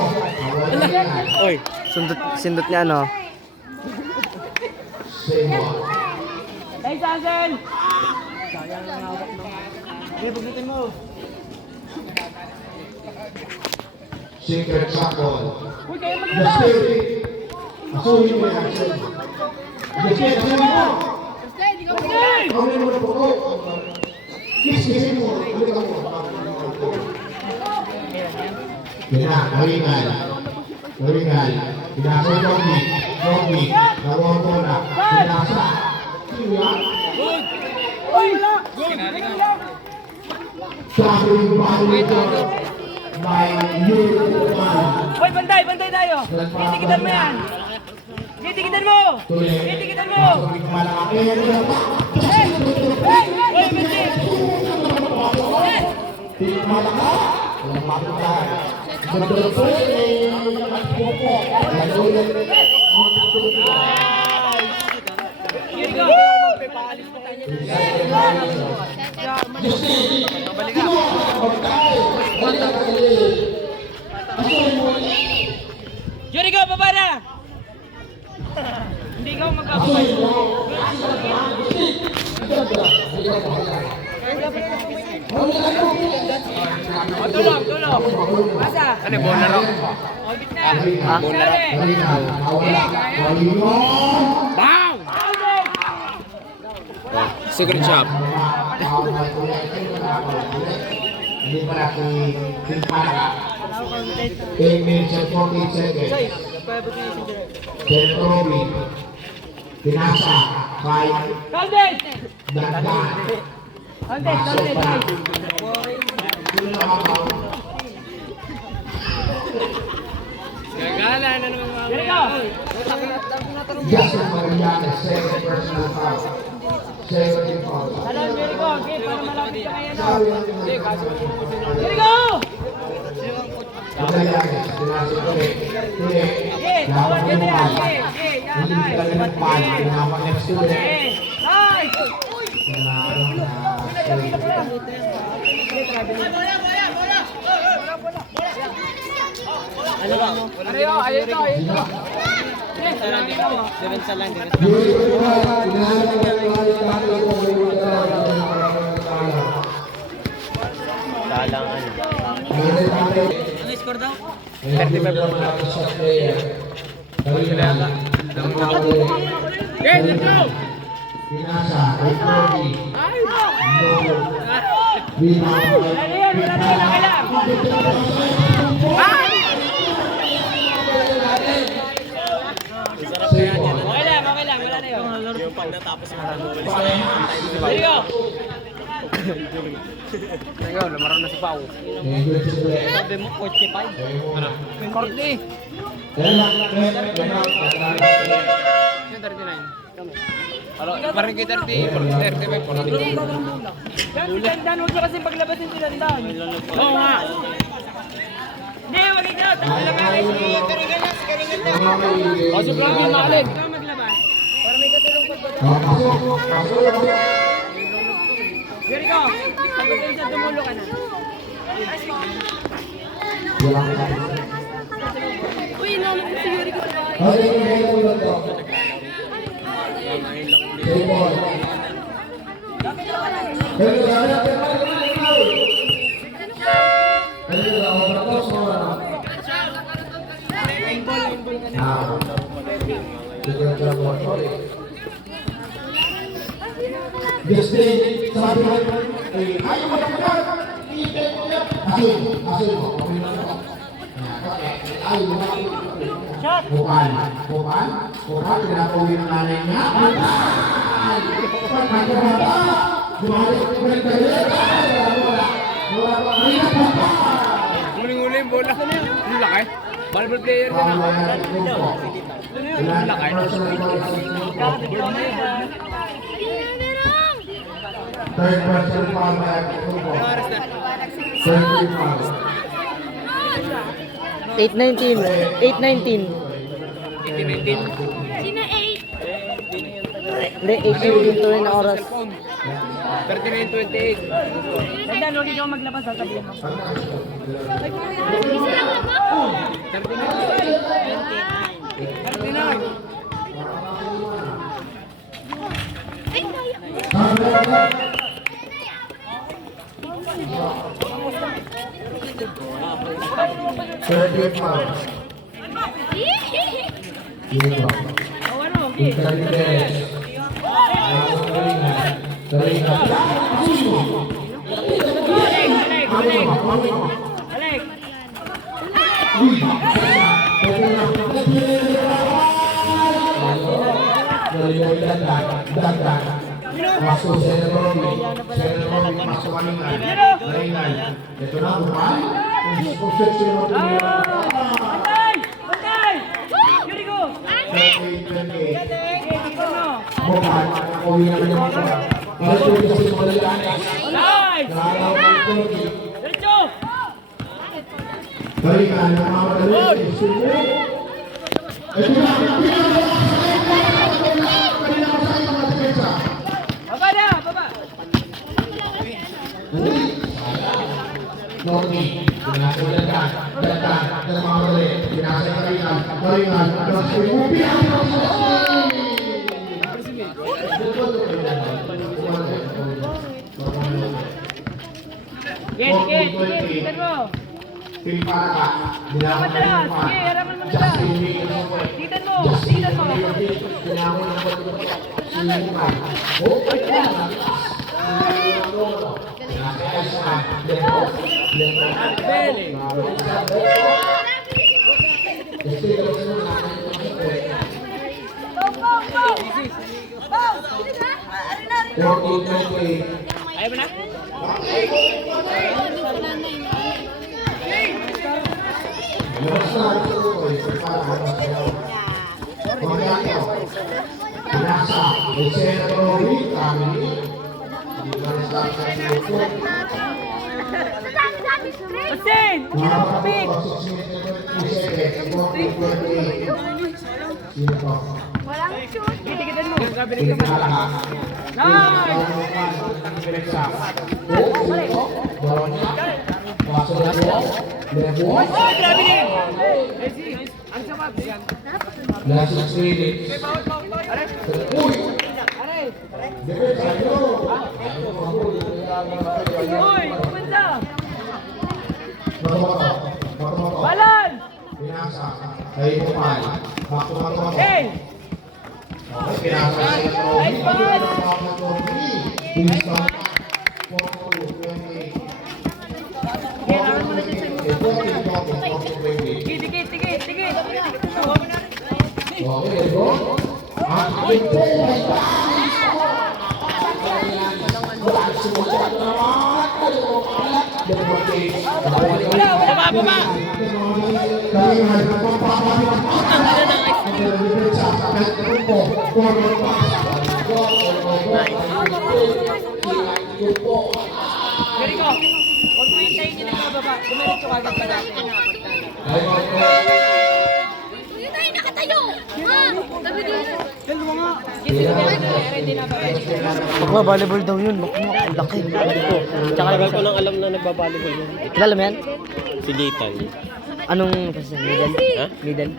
Oy, sindot niya ano. Hey, Sansen! Sayang ang hawak mo. Hindi, paglutin mo. Secret Chapel. Uy, kayo The mag-iba! Spirit. Asuhin mo yan. The Spirit. Asuhin mo. Stay, di ka mo. Asuhin mo na po. Kiss mo. Halika mo. Yan na, Karingan. Pinasa yung Tony. Naruhan ko na. Pinasa. Sino yan? Uy, wala! Starting violator by Yulman. Uy, bantay tayo! Titikitan mo yan! Titikitan mo! Titikitan mo! Hey! Uy, bantay! Here you go! Jericho, baba na! Hindi ka magkakapay. Tulong. Masa? Ano, bola lang? O, gitna. Bola lang. Bang! Secret shop. Hindi pa natin pinapalaga. 10 minutes and 14 seconds. Jennifer Roby. Pinasa. 5. Calden! Dandan. Calden. Gagala na naman mga Jericho! Justin Mariana, second personal foul. Second foul. Alam, Jericho, okay, para malapit ka ngayon. Jericho! Magallanes, pinasa ko rin. Okay, tawag ka na yan. Okay, Hindi talaga nagpahal. Pinapa next to it. Nice! Score daw? 35 shot player. Okay, let's go! Pinasa, Ricky. Wala na yan, okay lang. Okay lang, wala na yun. Yung pag natapos yung marami. Jericho! Ngayon, lamaran na si Pao. Sabi mo, 45. Ano? Courtney. Yung 39. Kami. Ano, parang kay 30, 35, 40. Dan, huwag nyo kasi paglabasin si Dan. Oo nga. Hindi, wag ikaw. Tapos lang nga si Karingan na, si Karingan na. O, si Frank yung maalin. Ikaw maglabas. Para may katulong pagpapalabas. Jericho, pagod kayo sa tumulo ka na. Uy, naman ko si Jericho. Just sabi mo, ayaw mo na mo. Asul mo. Ayaw mo na. Bukan. Pinapauwi ng nanay niya. Muling-uli yung bola. Yung laki. Volleyball player ka na. Yung laki. Third person foul by Third foul. 8-19. Sino 8-19. 8? Hindi, 8-19 tuloy na oras. 39-28. Dan, huwag ikaw maglabas, sasabihin mo. Isa lang naman. 39. Ay, kaya. Third foul. O ano, okay. Alek! Pasko, Senator Romy. Senator Romy, Pasko Malingan. Malingan. Ito na, bumal. Kung search nyo naman ito nila. Bantay! Bantay! Yuri ko! 28-28. Bumal. Uwi naman yung mga. Para ito yung kasi mga lalakas. Nice! Naraw ko yung Turkey. Diretso! Balikan, nakamadali. Sumo. Ito na, kanina masakit ang mga depensa. Baba na! Baba! Normi, pinasa yung dalagan, nagmamadali, pinasa yung karingan, upi ang Sige, sige mo! Pilipara, dinamon na yung pa. Sige, harapan mo na. Justin Lee, Titan mo! Titan mo! dinamon na yung pa. Oh, Ayaw mo na? Justin! Pick! Walang shoot. Titikitan mo! Oh, grabe din! Ang sapat yan. Uy! Pupunta! Balan! Hey! Tikit, tikit, tikit! Wala, baba! Jericho, huwag mo hintayin nila na baba. Dumiretso ka agad ka natin. Yun ay nakatayo. Ma, sabi din. Dalawa nga. Kasi hindi na baba. Magbabalibol daw yun. Ang laki. Tsaka tagal ko lang alam na nagbabalibol yun. Kilala mo yan? Si Litan. Anong position? Middle? Ha? Middle?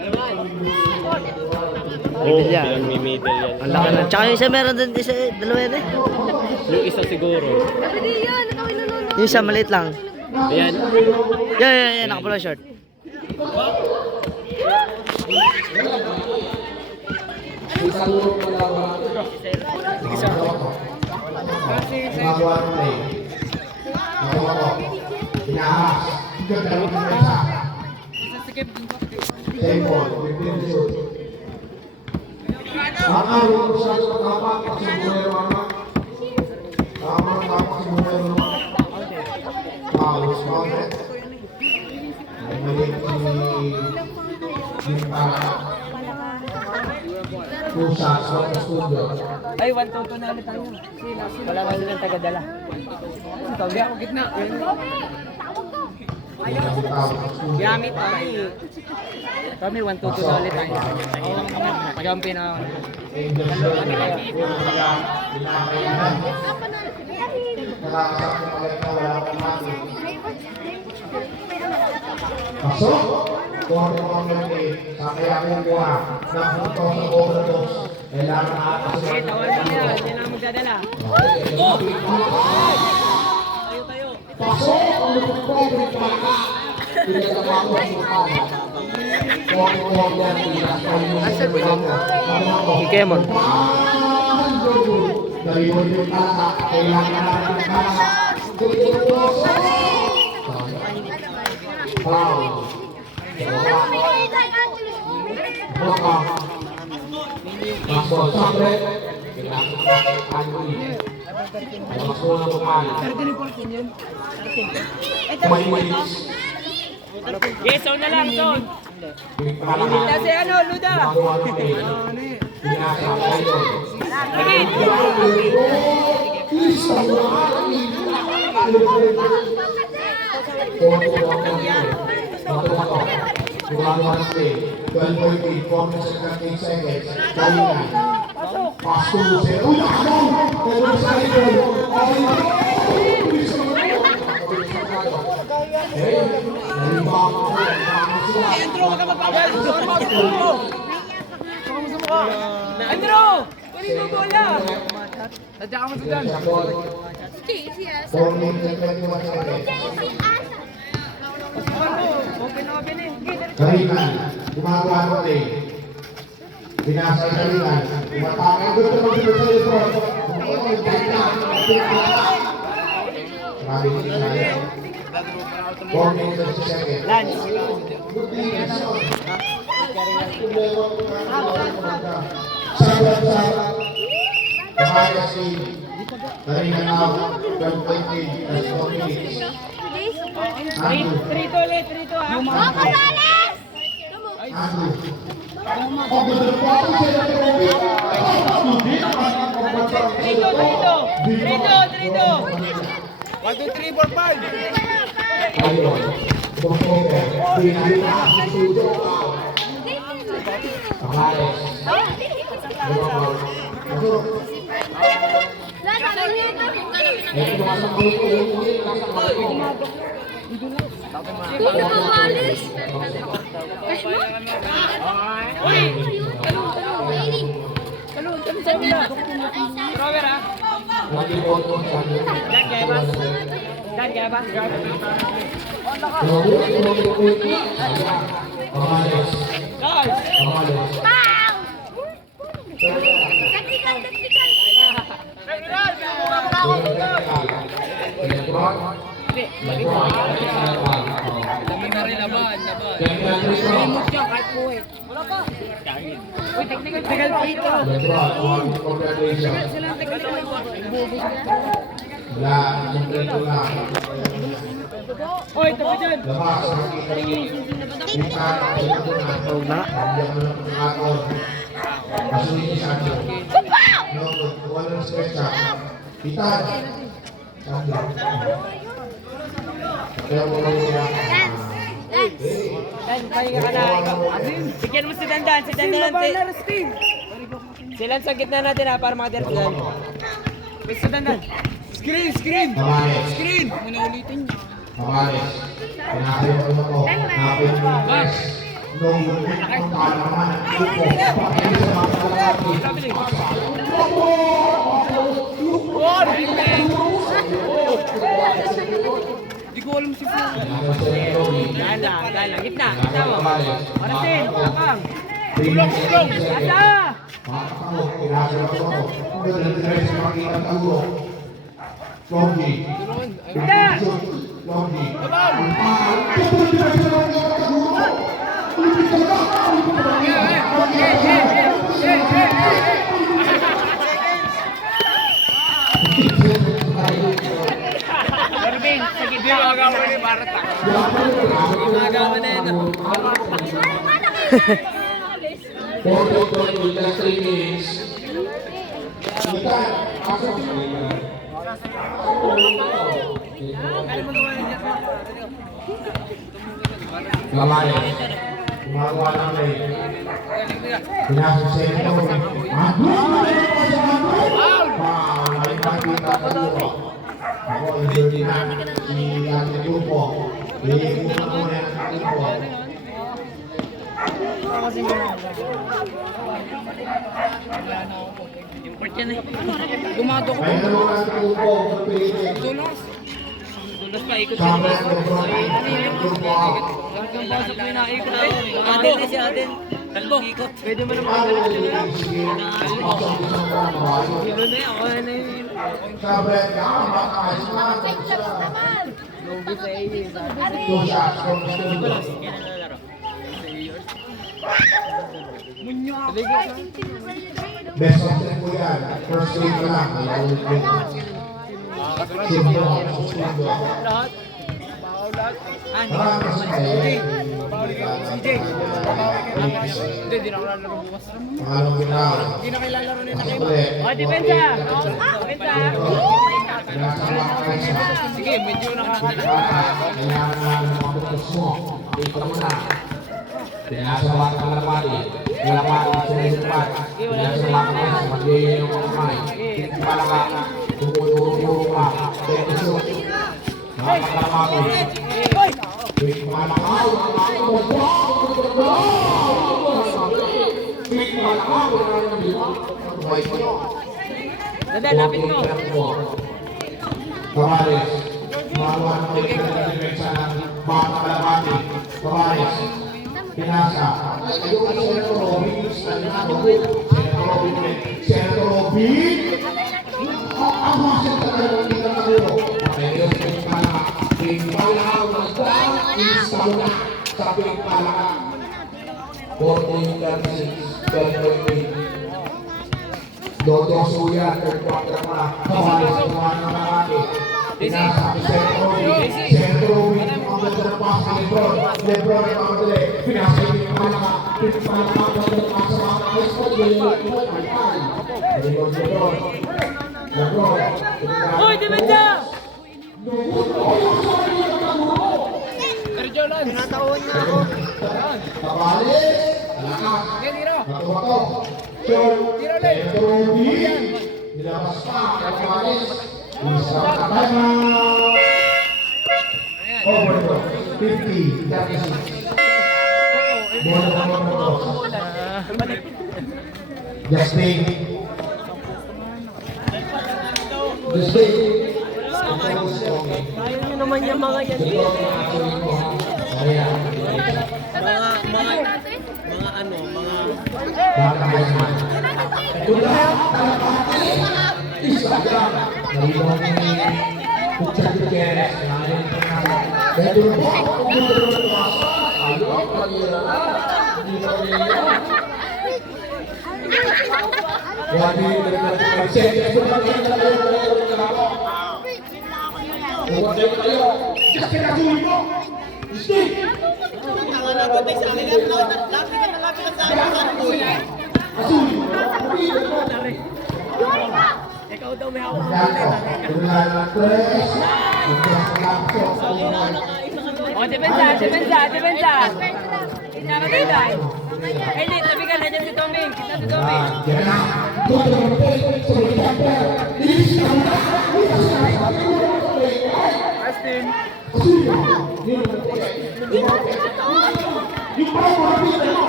Oo, yan. may middle yan. Ang laki na. Tsaka yung isa meron din, isa, dalawa yan eh. Yung isa siguro. Sabi din yan. Nakawin na nun. Yung isa, maliit lang. Ayan. Yan, nakapula short. Ang araw ko sa tapak at sa buhay mga tamang tapak sa buhay mga halos bakit ay maliit yung para pusa sa studio. Ay, 1-2 na ulit tayo. Wala nga silang tagadala. Ikaw, di ako gitna. Gamit kami. Kami 1-2 na ulit tayo. Pagampi na. Pasok! Kung ano mga mga sa kaya kukuha ng punto sa overdose, kailangan nakakasama. Okay, tawag mo yan. Hindi na magdadala. Pasok! Ang nagpapagod pa ka! Pinagkakawa sa mga kuha-kuha yan, Ikemon. Daliwan yung talaga, kailangan natin ng talaga. Wow! Pasok, sabre! Kailangan natin ang Mas muna kumali. Kumain-malis. Yes, so na lang, son. Pagkakala. Kasi ano, Luda. Gumagawa ng play. Pinasa. Ayun. Agit. Gumagawa ng play. 12.8, 4 minutes and 38 seconds. Galingan. Pass to Lucero. Uy, nakakaw! Pero sa ito. Andrew! Kunin mo bola. Tadya ka mo sa dyan. 4 minutes and 21 seconds. Open na open eh. Galingan. Gumagawa ng play. Binasa ang galingan. Umatake. Gusto mo dito sa ito. Grabe din siya. 4 minutes and 6 seconds. Lance. Sabat. Bahaya si Galingan now. 12.8. That's 4 minutes. Andrew. Trito ulit, trito ah. Andrew. Oh, betul po. Trito. 1, 2, 3, 4, 5. Ayun. Bumpoker. Pinalita. Sujo. Pamares. Bumpoker. Masuk. Eh, pumasok ko yung Robert ah. Dan kaya ba? Pamares. Guys! Pamares. Dami na rin laban. Uy, technical dito. Uy, tabi dyan. Huwag na. Dan, pahinga ka na. Bigyan mo si Dandan. Si Dandan. Si Lance sa gitna natin ha, para makadirect yan. Si Dandan. Screen. Muna ulitin niyo. Pamares. Pinakain ko mo. Napin mo yung press. Nung ang naman ang grupo. Pagkain sa mga kalaki. Hindi ko alam si Flo. Dahil lang. Gitna mo. Orasin, tapang. Tulong! Asa! Longi. Marvin, sa Hindi gitna. mo agawa ni Barata. Agawa na yan. 4.2 just 3 minutes. Kita, pasok. Lalay. Gumagawa ng lay. Pinasok sa ito. Nakikita ko dito. Ako, injured na. Ang grupo. Iikutan ko na ang grupo. Gumado ko. May naman ang grupo. Dulos pa, ikot siya. Sama ang grupo. Yung pasok mo na ikot. Atin na siya, atin. Kalbo. Pwede mo naman magalit yun. Kalbo. Iba na yun, ako na yun. Sabi ka, makakas na. Logi sa iyo. 2 shots from Studio. Munyo ako. Best of 10 po yan. First game pa lang. May ulit po. Simbo. Susundo. Lahat. Bahaw lahat. Maraming kasi kayo. Hindi, di na ako lalaro bukas. Pangalong ginaw. Hindi na kayo lalaro nila kayo. O, depensa! Depensa! Sige, medyo nakakala. Kailangan na makabutos mo. Dito mo na. Pinasawa ka ng lamati. Wala pa ako sa nilipad. Pinasawa ka na. Mag-iyon yung kamay. Pala ka. Tungkol-tungkol ka. Pwede nakakalamati. Wait, malakaw. Wait, malakaw. Dada, lapit mo. Kamaris, maluhan mo yung pinag-depensa ng mga kalamati. Kamaris, pinasa. Ayun, Senator Robin, Senator Robin, Senator Robin. Ang masya talaga ng kita na ulo. Ayun, pinipalaw ng daan, instaula sa pinipalaw. 14-36, Dodo Suya, third quarter pa. Kamaris, kumahan ng kakati. Pinasa, Senator Robin. Senator Robin, ang ganda ng pass sa Lebron. Lebron ay mamadali. Pinasa yung pinipalaka. Pinipalaka, ganda ng pass sa mga high school. Lebron. Uy, depensa! Sergio Lance. Tinatawon niya ako. Kamaris, alakas. Bato-bato. Senator Robin. Nilabas pa. Kamaris. Isa ka timeout. Over 50, 36. Bola. Justin. Ayaw nyo naman yung mga yan. Ikaw daw may hawak. O, depensa, depensa, depensa. Kita ka tayo. Eh, hindi, tabi ka na dyan si Tommy. Kita si Tommy.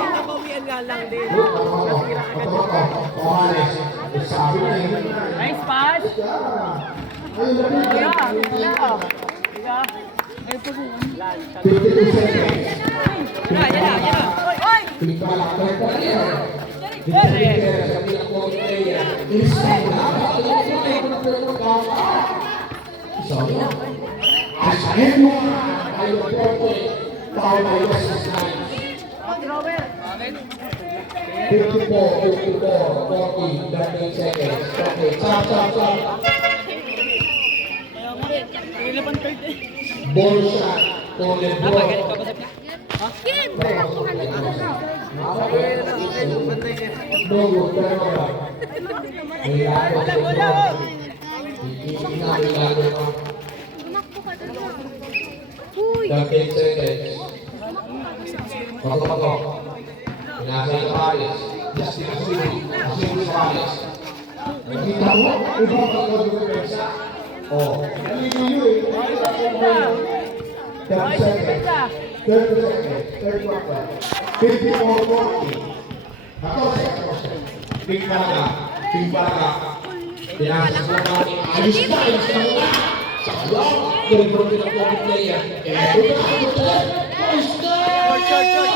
Nabawian nga lang din. Nice pass. Kaya, kaya. Ball shot for LeBron. No good, pero may lago sa LeBron. Hindi na may lago pa. 13 seconds. Pagkapato. Pinasa yung Paris. Justin Asuli. Asuli sa Paris. Nakita mo? Ibang pagkapato yung pensa. Oh. Nalito yun eh. 30 seconds. 30 seconds. 30 quarter. 54-40. 14. Ping Balaga. Ping Balaga. Pinasa sa Paris. Ayos na. Ayos na muna. Sayang. Dari-dari ng COVID player. Ito na. Ayos na. Sayang.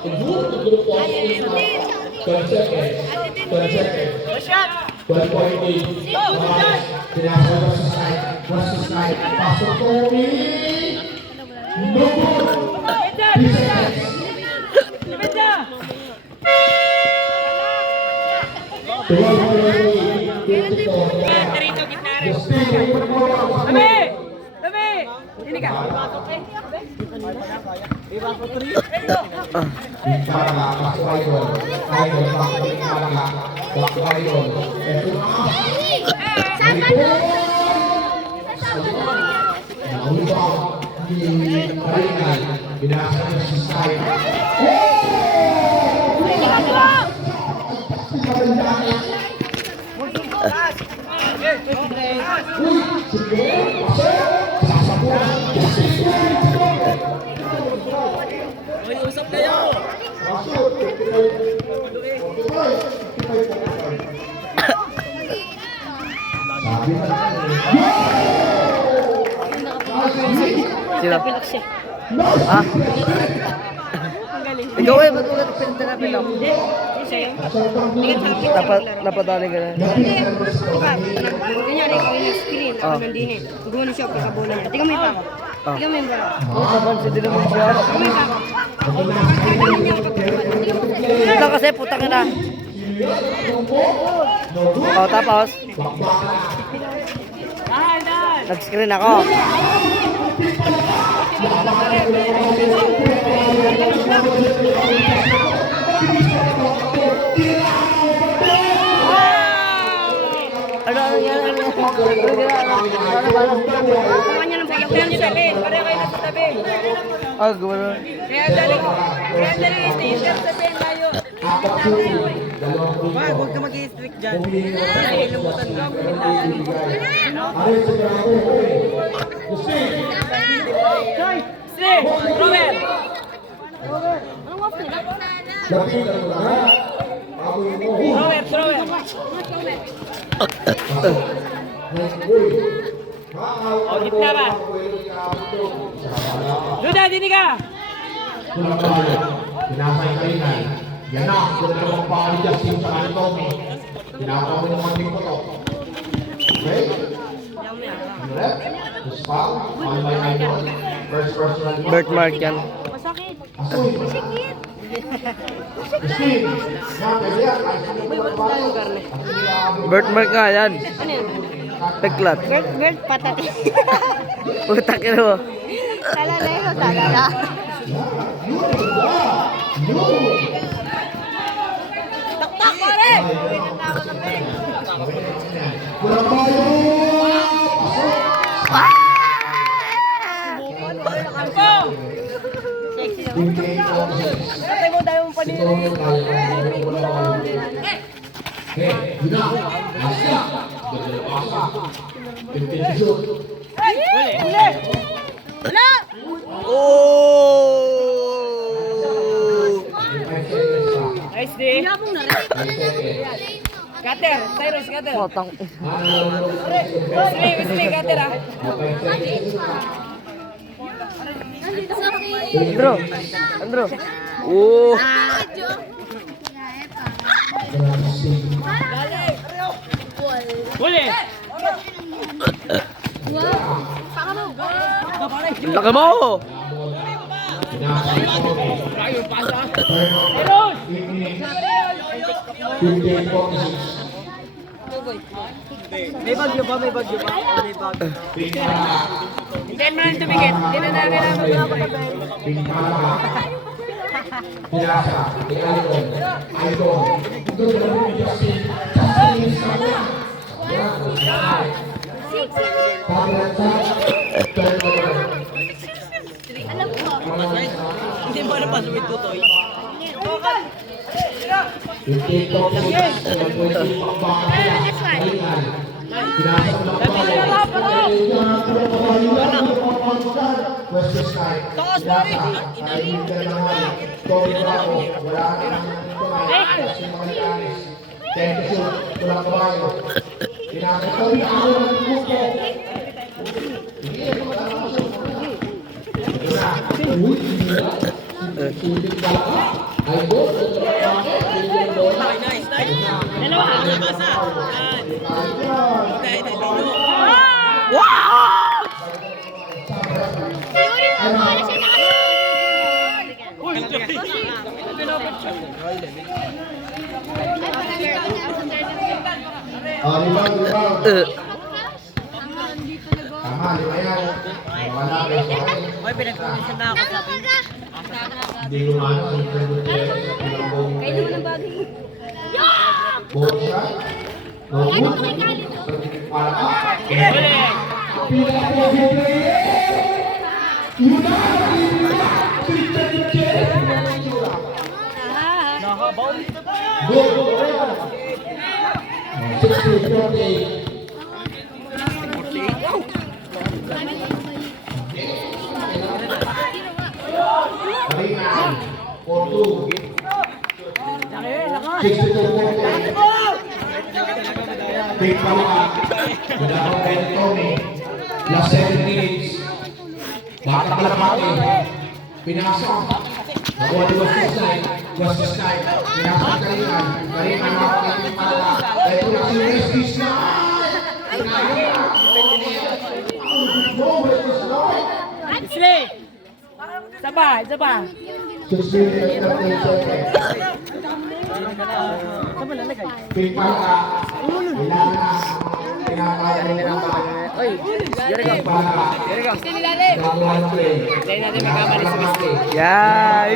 Siguro ng grupo po. 12 seconds. 12 seconds. 12.8. Pinasa sa side. What's the side? Pasok Tommy. No good. 3 seconds. Dito, gitna rin. Tabi! Tabi! Hindi ka. Para pasok idol. Idol, pasok para pasok idol. Naulong di Karingan. Binasa niya si Sai. Usap kayo! Sino? Pilak siya. Ah? Ikaw eh, ba't mo pinapilak? Hindi siya yun. Napadali ka na. Hindi. Diba, ganyan, ikaw yung screen, ako nandun eh. Gumano siya, pagkabunan ka. Tiga mo yung pako. Tiga mo yung bala. Ang napansin din naman siya. Tiga mo yung pako. Ganyan niya ako pagkabunan. Tiga mo yung Ito kasi, putang na. O, tapos, nag-screen ako. Ano yan? Kuha niya ng pala. Yan siya, Len. Pareho kayo nasa tabi. Ah, gawin. Kaya dali station sa Ben tayo. Huwag ka mag-i-strict dyan. Si, Robert. Anong waffle na? Robert. O, gitna ba? Duda, dini ka. Pulang tayo. Pinasa yung Karingan. Yan na. Kung dalawang pakali dyan, sim sa kanin Tommy. Pinakaw mo ng manting ko to. Okay? Rep. Puspal. Ano ba yung idol? First personal. Birthmark yan. Masakit. Asoy. Masakit. Christine. Nga, pwede yan. Kahit ano ba yung bago? Birthmark nga yan. Ano yun? Peklat. Bert, patati. Putak yun mo. Talalero, talala. Taktak ko rin! Pulang tayo. Sexy naman. Hindi ko. Patay mo tayo mong panilo. Ito yung kaya. Hey, yun na. Asya. Gagawin pasa. 15 shoot. Wala! Oh! 5 seconds pa. Nice day. Yabong na rin. 5 seconds. Cutter, Cyrus, cutter. Potang. Wesley, cutter ah. 5 seconds. Andrew. Andrew. Oh! Huli. Laki mo! Meron. 15 points. May bagyo ba? May bagyo ba? May bagyo. Hintayin mo lang tumigit. Hindi na namin ang magkakapagay. Pinasa. Idol. Idol. Ito naman yung Justin. Justin is kanya. Paglansa. Turnover. Hindi mo na pa sumit tutoy. 15 points. Pwede pang-bakit. Kalingan. Pinasa ng West Sky. Pinasa. Ayun ka naman. Tommy Bravo. Wala ka naman. Kasi Manitanes. 10 to shoot. Pulang kabayo. Pinasa. Tommy Bravo ng buko. Hindi. Wala ka naman. Ito na. Uy. Sulit ka lang. Ay, go. Wow! rebound, rebound. Eh. Tama, lima yan. Wala pa yung sakay. Oy, pinagpulisan na ako sabi. Hindi lumano ang Gutierrez. Kayo naman ang bagay. Ball shot. No good. Para ka. Big pala. Wala kay Tony. Last 7 minutes. Bata ka lang natin. Pinasa. Nakuha ni West Side. West Side. Pinasa ka Karingan. Karingan na yung pala. Ito na si Wesley Side. Isli! Saba, saba. 6 minutes na 10 seconds. Big pala. Kailangan na. Pinakaya ng pala. Oy, yari ka. Big pala. Yari ka. Gagawa ng play. Hindi natin magkamali sa Wesley. Yay!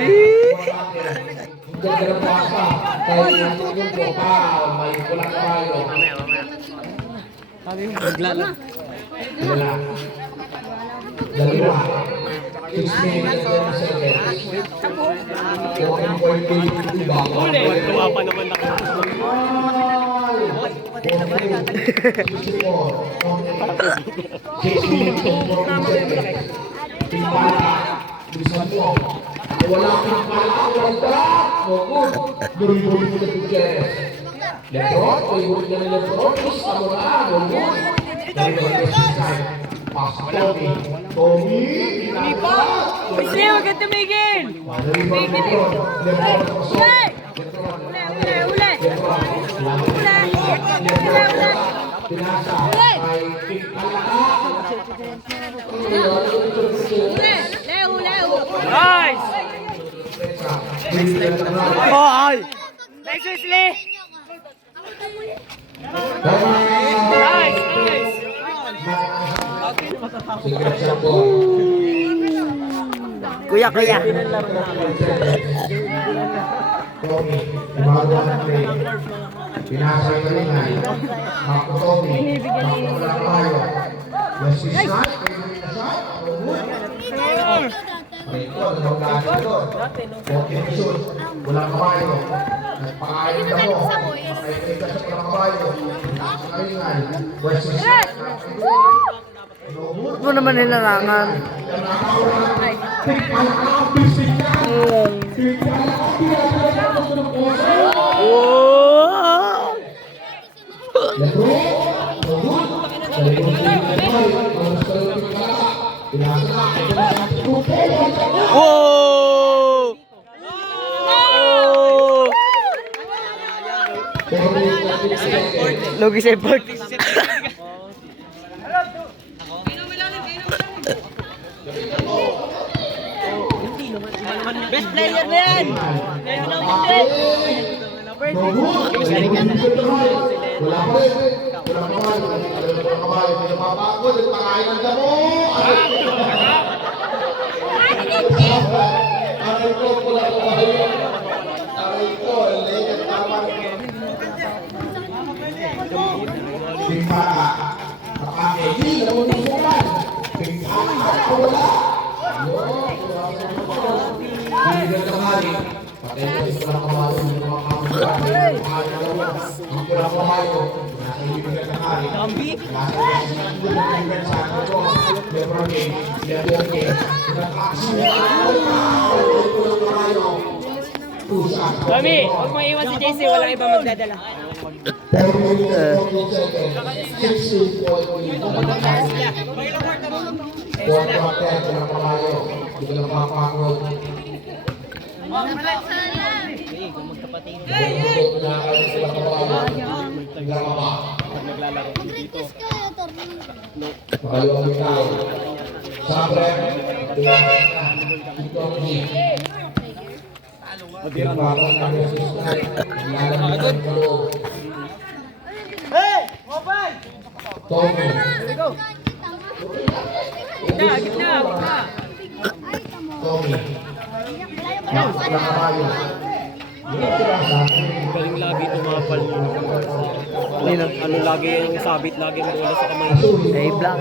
Ang ganda ng pasa. Kaya yung profile, may kulang kayo. Sabi mo, maglala. Wala. Dalawa. 6 minutes and 10 seconds. 14.8 iba. Uli, tuwa pa naman ako. 6 minutes and 14 seconds. Pimpala. Bilisan mo. Wala kang pala. Good. Duri-duri mo na Gutierrez. Lebron. Favorite na ni Lebron. Isa mo na. Good. Dari-duri sa side. Pass Tommy. Tommy. Wesley, huwag kang tumigil! Dari-duri Lebron. Lebron sa pasok. Pinasa ay Nice! Oh, ay! Nice, Wesley! Nice, nice! Secret shot po. Kuya, kuya. Tommy, gumagawa ng play. Pinasa yung Karingan. Marco Tommy. Marco Lacayo. Wesley Snap. Favorite na shot. Ito, dalawang lahat ito. 14 shoot. Walang kabayo. Nagpakain na mo. Pakaitin ka sa walang kabayo. Pinasa Karingan. Wesley Snap. Huwag mo naman nilarangan. Oh! Oh! Oh! Lugi sa effort. Best player na yan! Wala pa rin. Wala pa rin. Pinapapagod. Pakain ng damo. Aray ko, wala pa kayo. Aray ko, legat naman. Pimpaka. Kapake. Hindi, namunin mo man. Pimpaka. Wala. Hindi ka kamali. Patay ko sa kulang kabayo. Hindi ko makakamali. Ang kulang kabayo. Nasa ibigay kamali. Nasa ibigay sa ato. Lebron game. Lebron game. Kulang kabayo. Tommy, huwag mo iwan si JC, walang iba magdadala. Tommy. Gitna. Tommy. Max Lacarayo. Galing lagi tumapal yun. Nino? Ano lagi yung sabit, lagi ang bola sa kamay. Eh, black.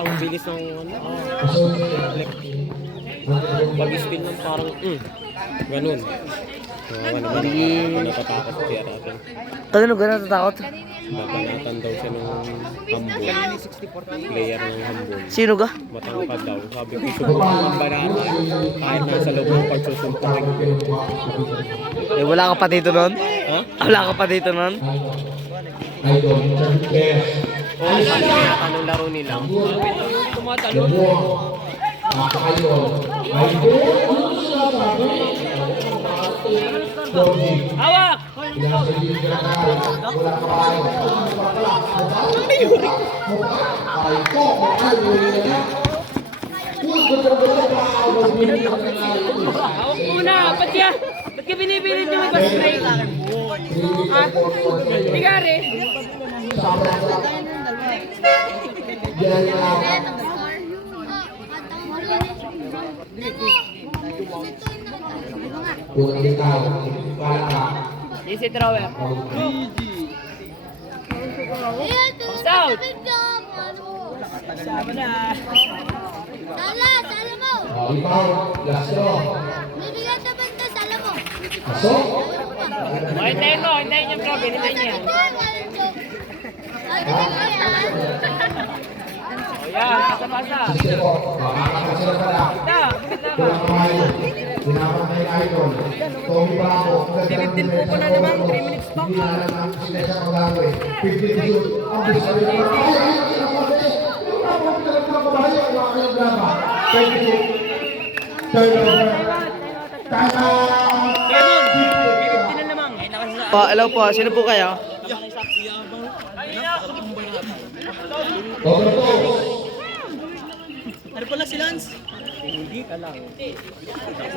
Ang bilis ng ano. Pag-spin ng parang, ganun. Natatakot siya natin. Kanino gano'n natatakot? Babanatan daw siya ng hambol. Player ng hambol. Sino ka? Matangkad daw. Sabi ko, subukan ng banata. Kahit nasa loob ng pagsusuntukin. Eh, wala ka pa dito nun? Ha? Wala ka pa dito nun? Idol. Yes. Oo, anong laro nila? Tumatalo. Idol. Tommy. Hawak! Hawak muna! Ba't ka binibilit yung iba straight? Ha? Tigari! Kulang ikaw, para ka. Easy thrower. Out! Sama na. Ikaw, Lastro. Pasok. Hintayin niya bro, hintayin niya. O yan, pasa-pasa. Sige po, makakapasira ka na. Kulang kayo. Pinapantay na idol. Tommy Bravo. 15 po na naman, 3 minutes pa. Hindi na lang ang sinasya ko gagawin. 15 to shoot. Ang bilis na rin. Turnover. Tama! Hindi na naman. Po, hello po. Sino po kayo? Over to. Ano pala si Lance? Hindi ka lang.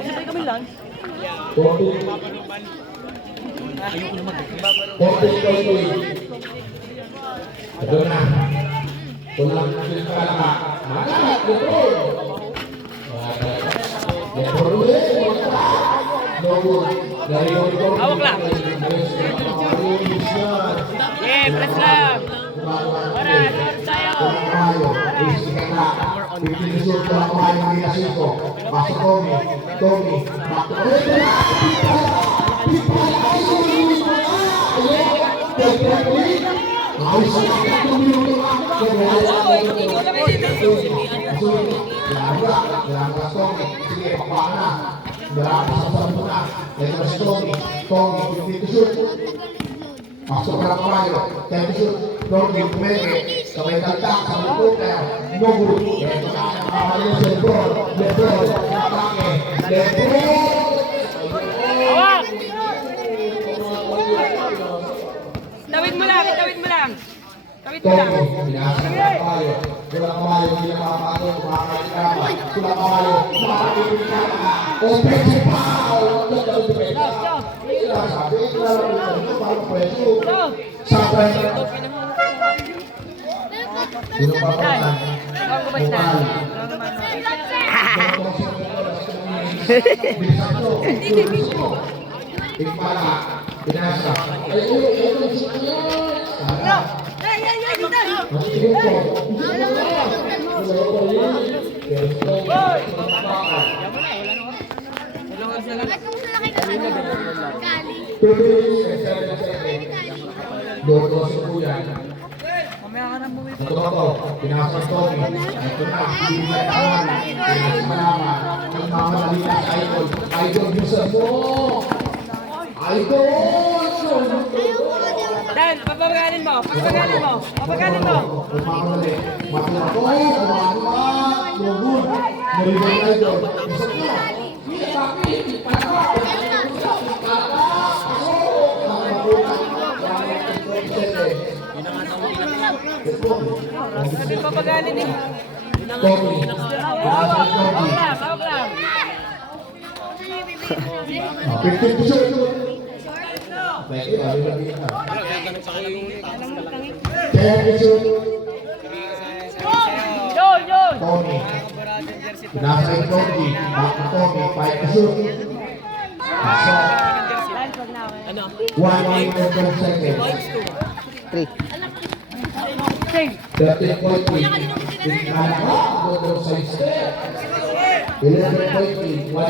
Sabay kami Lance. 14. 14. Ito na. Kulang na sila ka lang. Mangat! Lupol! Lupol ulit! Lupol! Hawak lang. Yeah, press lang. Para, short tayo. Pasok ka lang kayo. Kaya gusto, Norgil, kumenge, kamay kaltak, sa mga kaya, Nogu, ito na, nakakalimutan sa Lebron, atake, Lebron! Hawak! Tawid mo lang. Tawid mo lang. Tommy, pinasa ka kayo. Kulang kayo, hindi na makakato, makakalimutan. Kulang kayo, makakalimutan. Offensive foul! Sabi, parang pwesto. Sabay. Sino pa pa? Bukal. Ikpala. Pinasa. Dodo sa kuyan. Ito ba to? Pinasa ng Tommy. Ito na. Bibigyan naman. Pinasa malaman. Ang mamadali na sa idol. Idol user mo. Idol! Dan, papagaling mo. Papagaling mo. Papagaling mo. Mamadali. Matula ko. Mamadali. Lugod. Maribay idol. Isa na. Sabi papagaling eh. Tommy. Hawak lang. 15 to shoot. Thank you. Sabi lang dito. Tangik. Kaya gusto Yo! Tony. Nasa yung Tony. Back to Tony. 5 to shoot. So, 1 minute and 12 seconds. 3. 13.3. Go sa step. 11.3. 1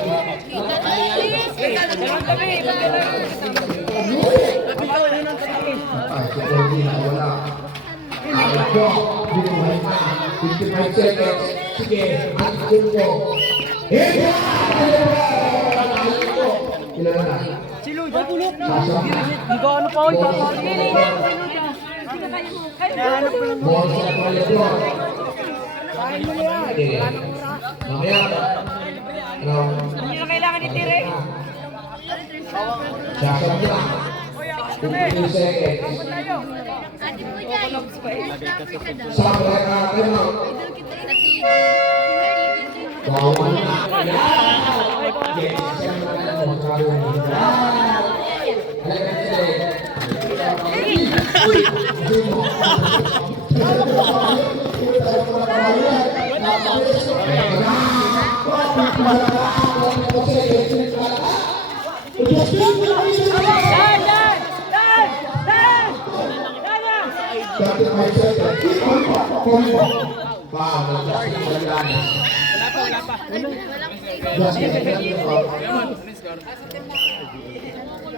Ay, si Tony na wala. Ako, binuhay na. 55 seconds. Sige, at yun ko. Ilan na? Hindi ko ano pa hoy, Ball sa Palebron. Sige. Mamaya. Hindi na kailangan itire. Sasam niya. 52 seconds. Sa mga timeout. Bawal na. Yes, siyempre na magkakaroon ng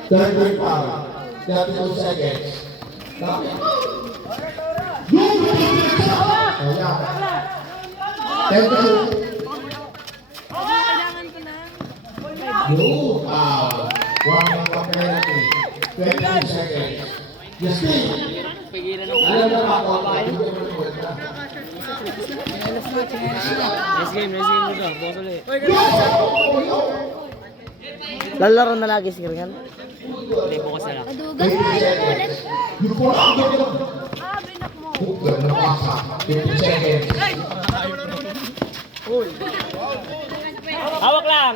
Third foul. 32 seconds. Ayan. 10 to shoot. Blue foul. 1 minute penalty. 22 seconds. Justin. Alam na ba ako? Nice game dito. Boss ulit. Lalaro na lagi si Rian. Hindi, bukas na lang. Adugan. Buklan na pasa. 50 seconds. Hawak lang.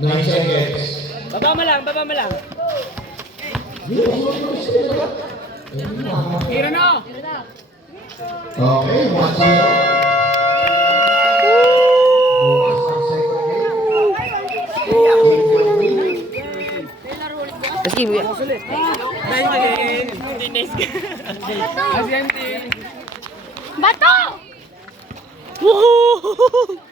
9 seconds. Baba mo lang. Hira na. Okay, 1-0. Bukas ang second game. Let's give it. Nice game. Bato!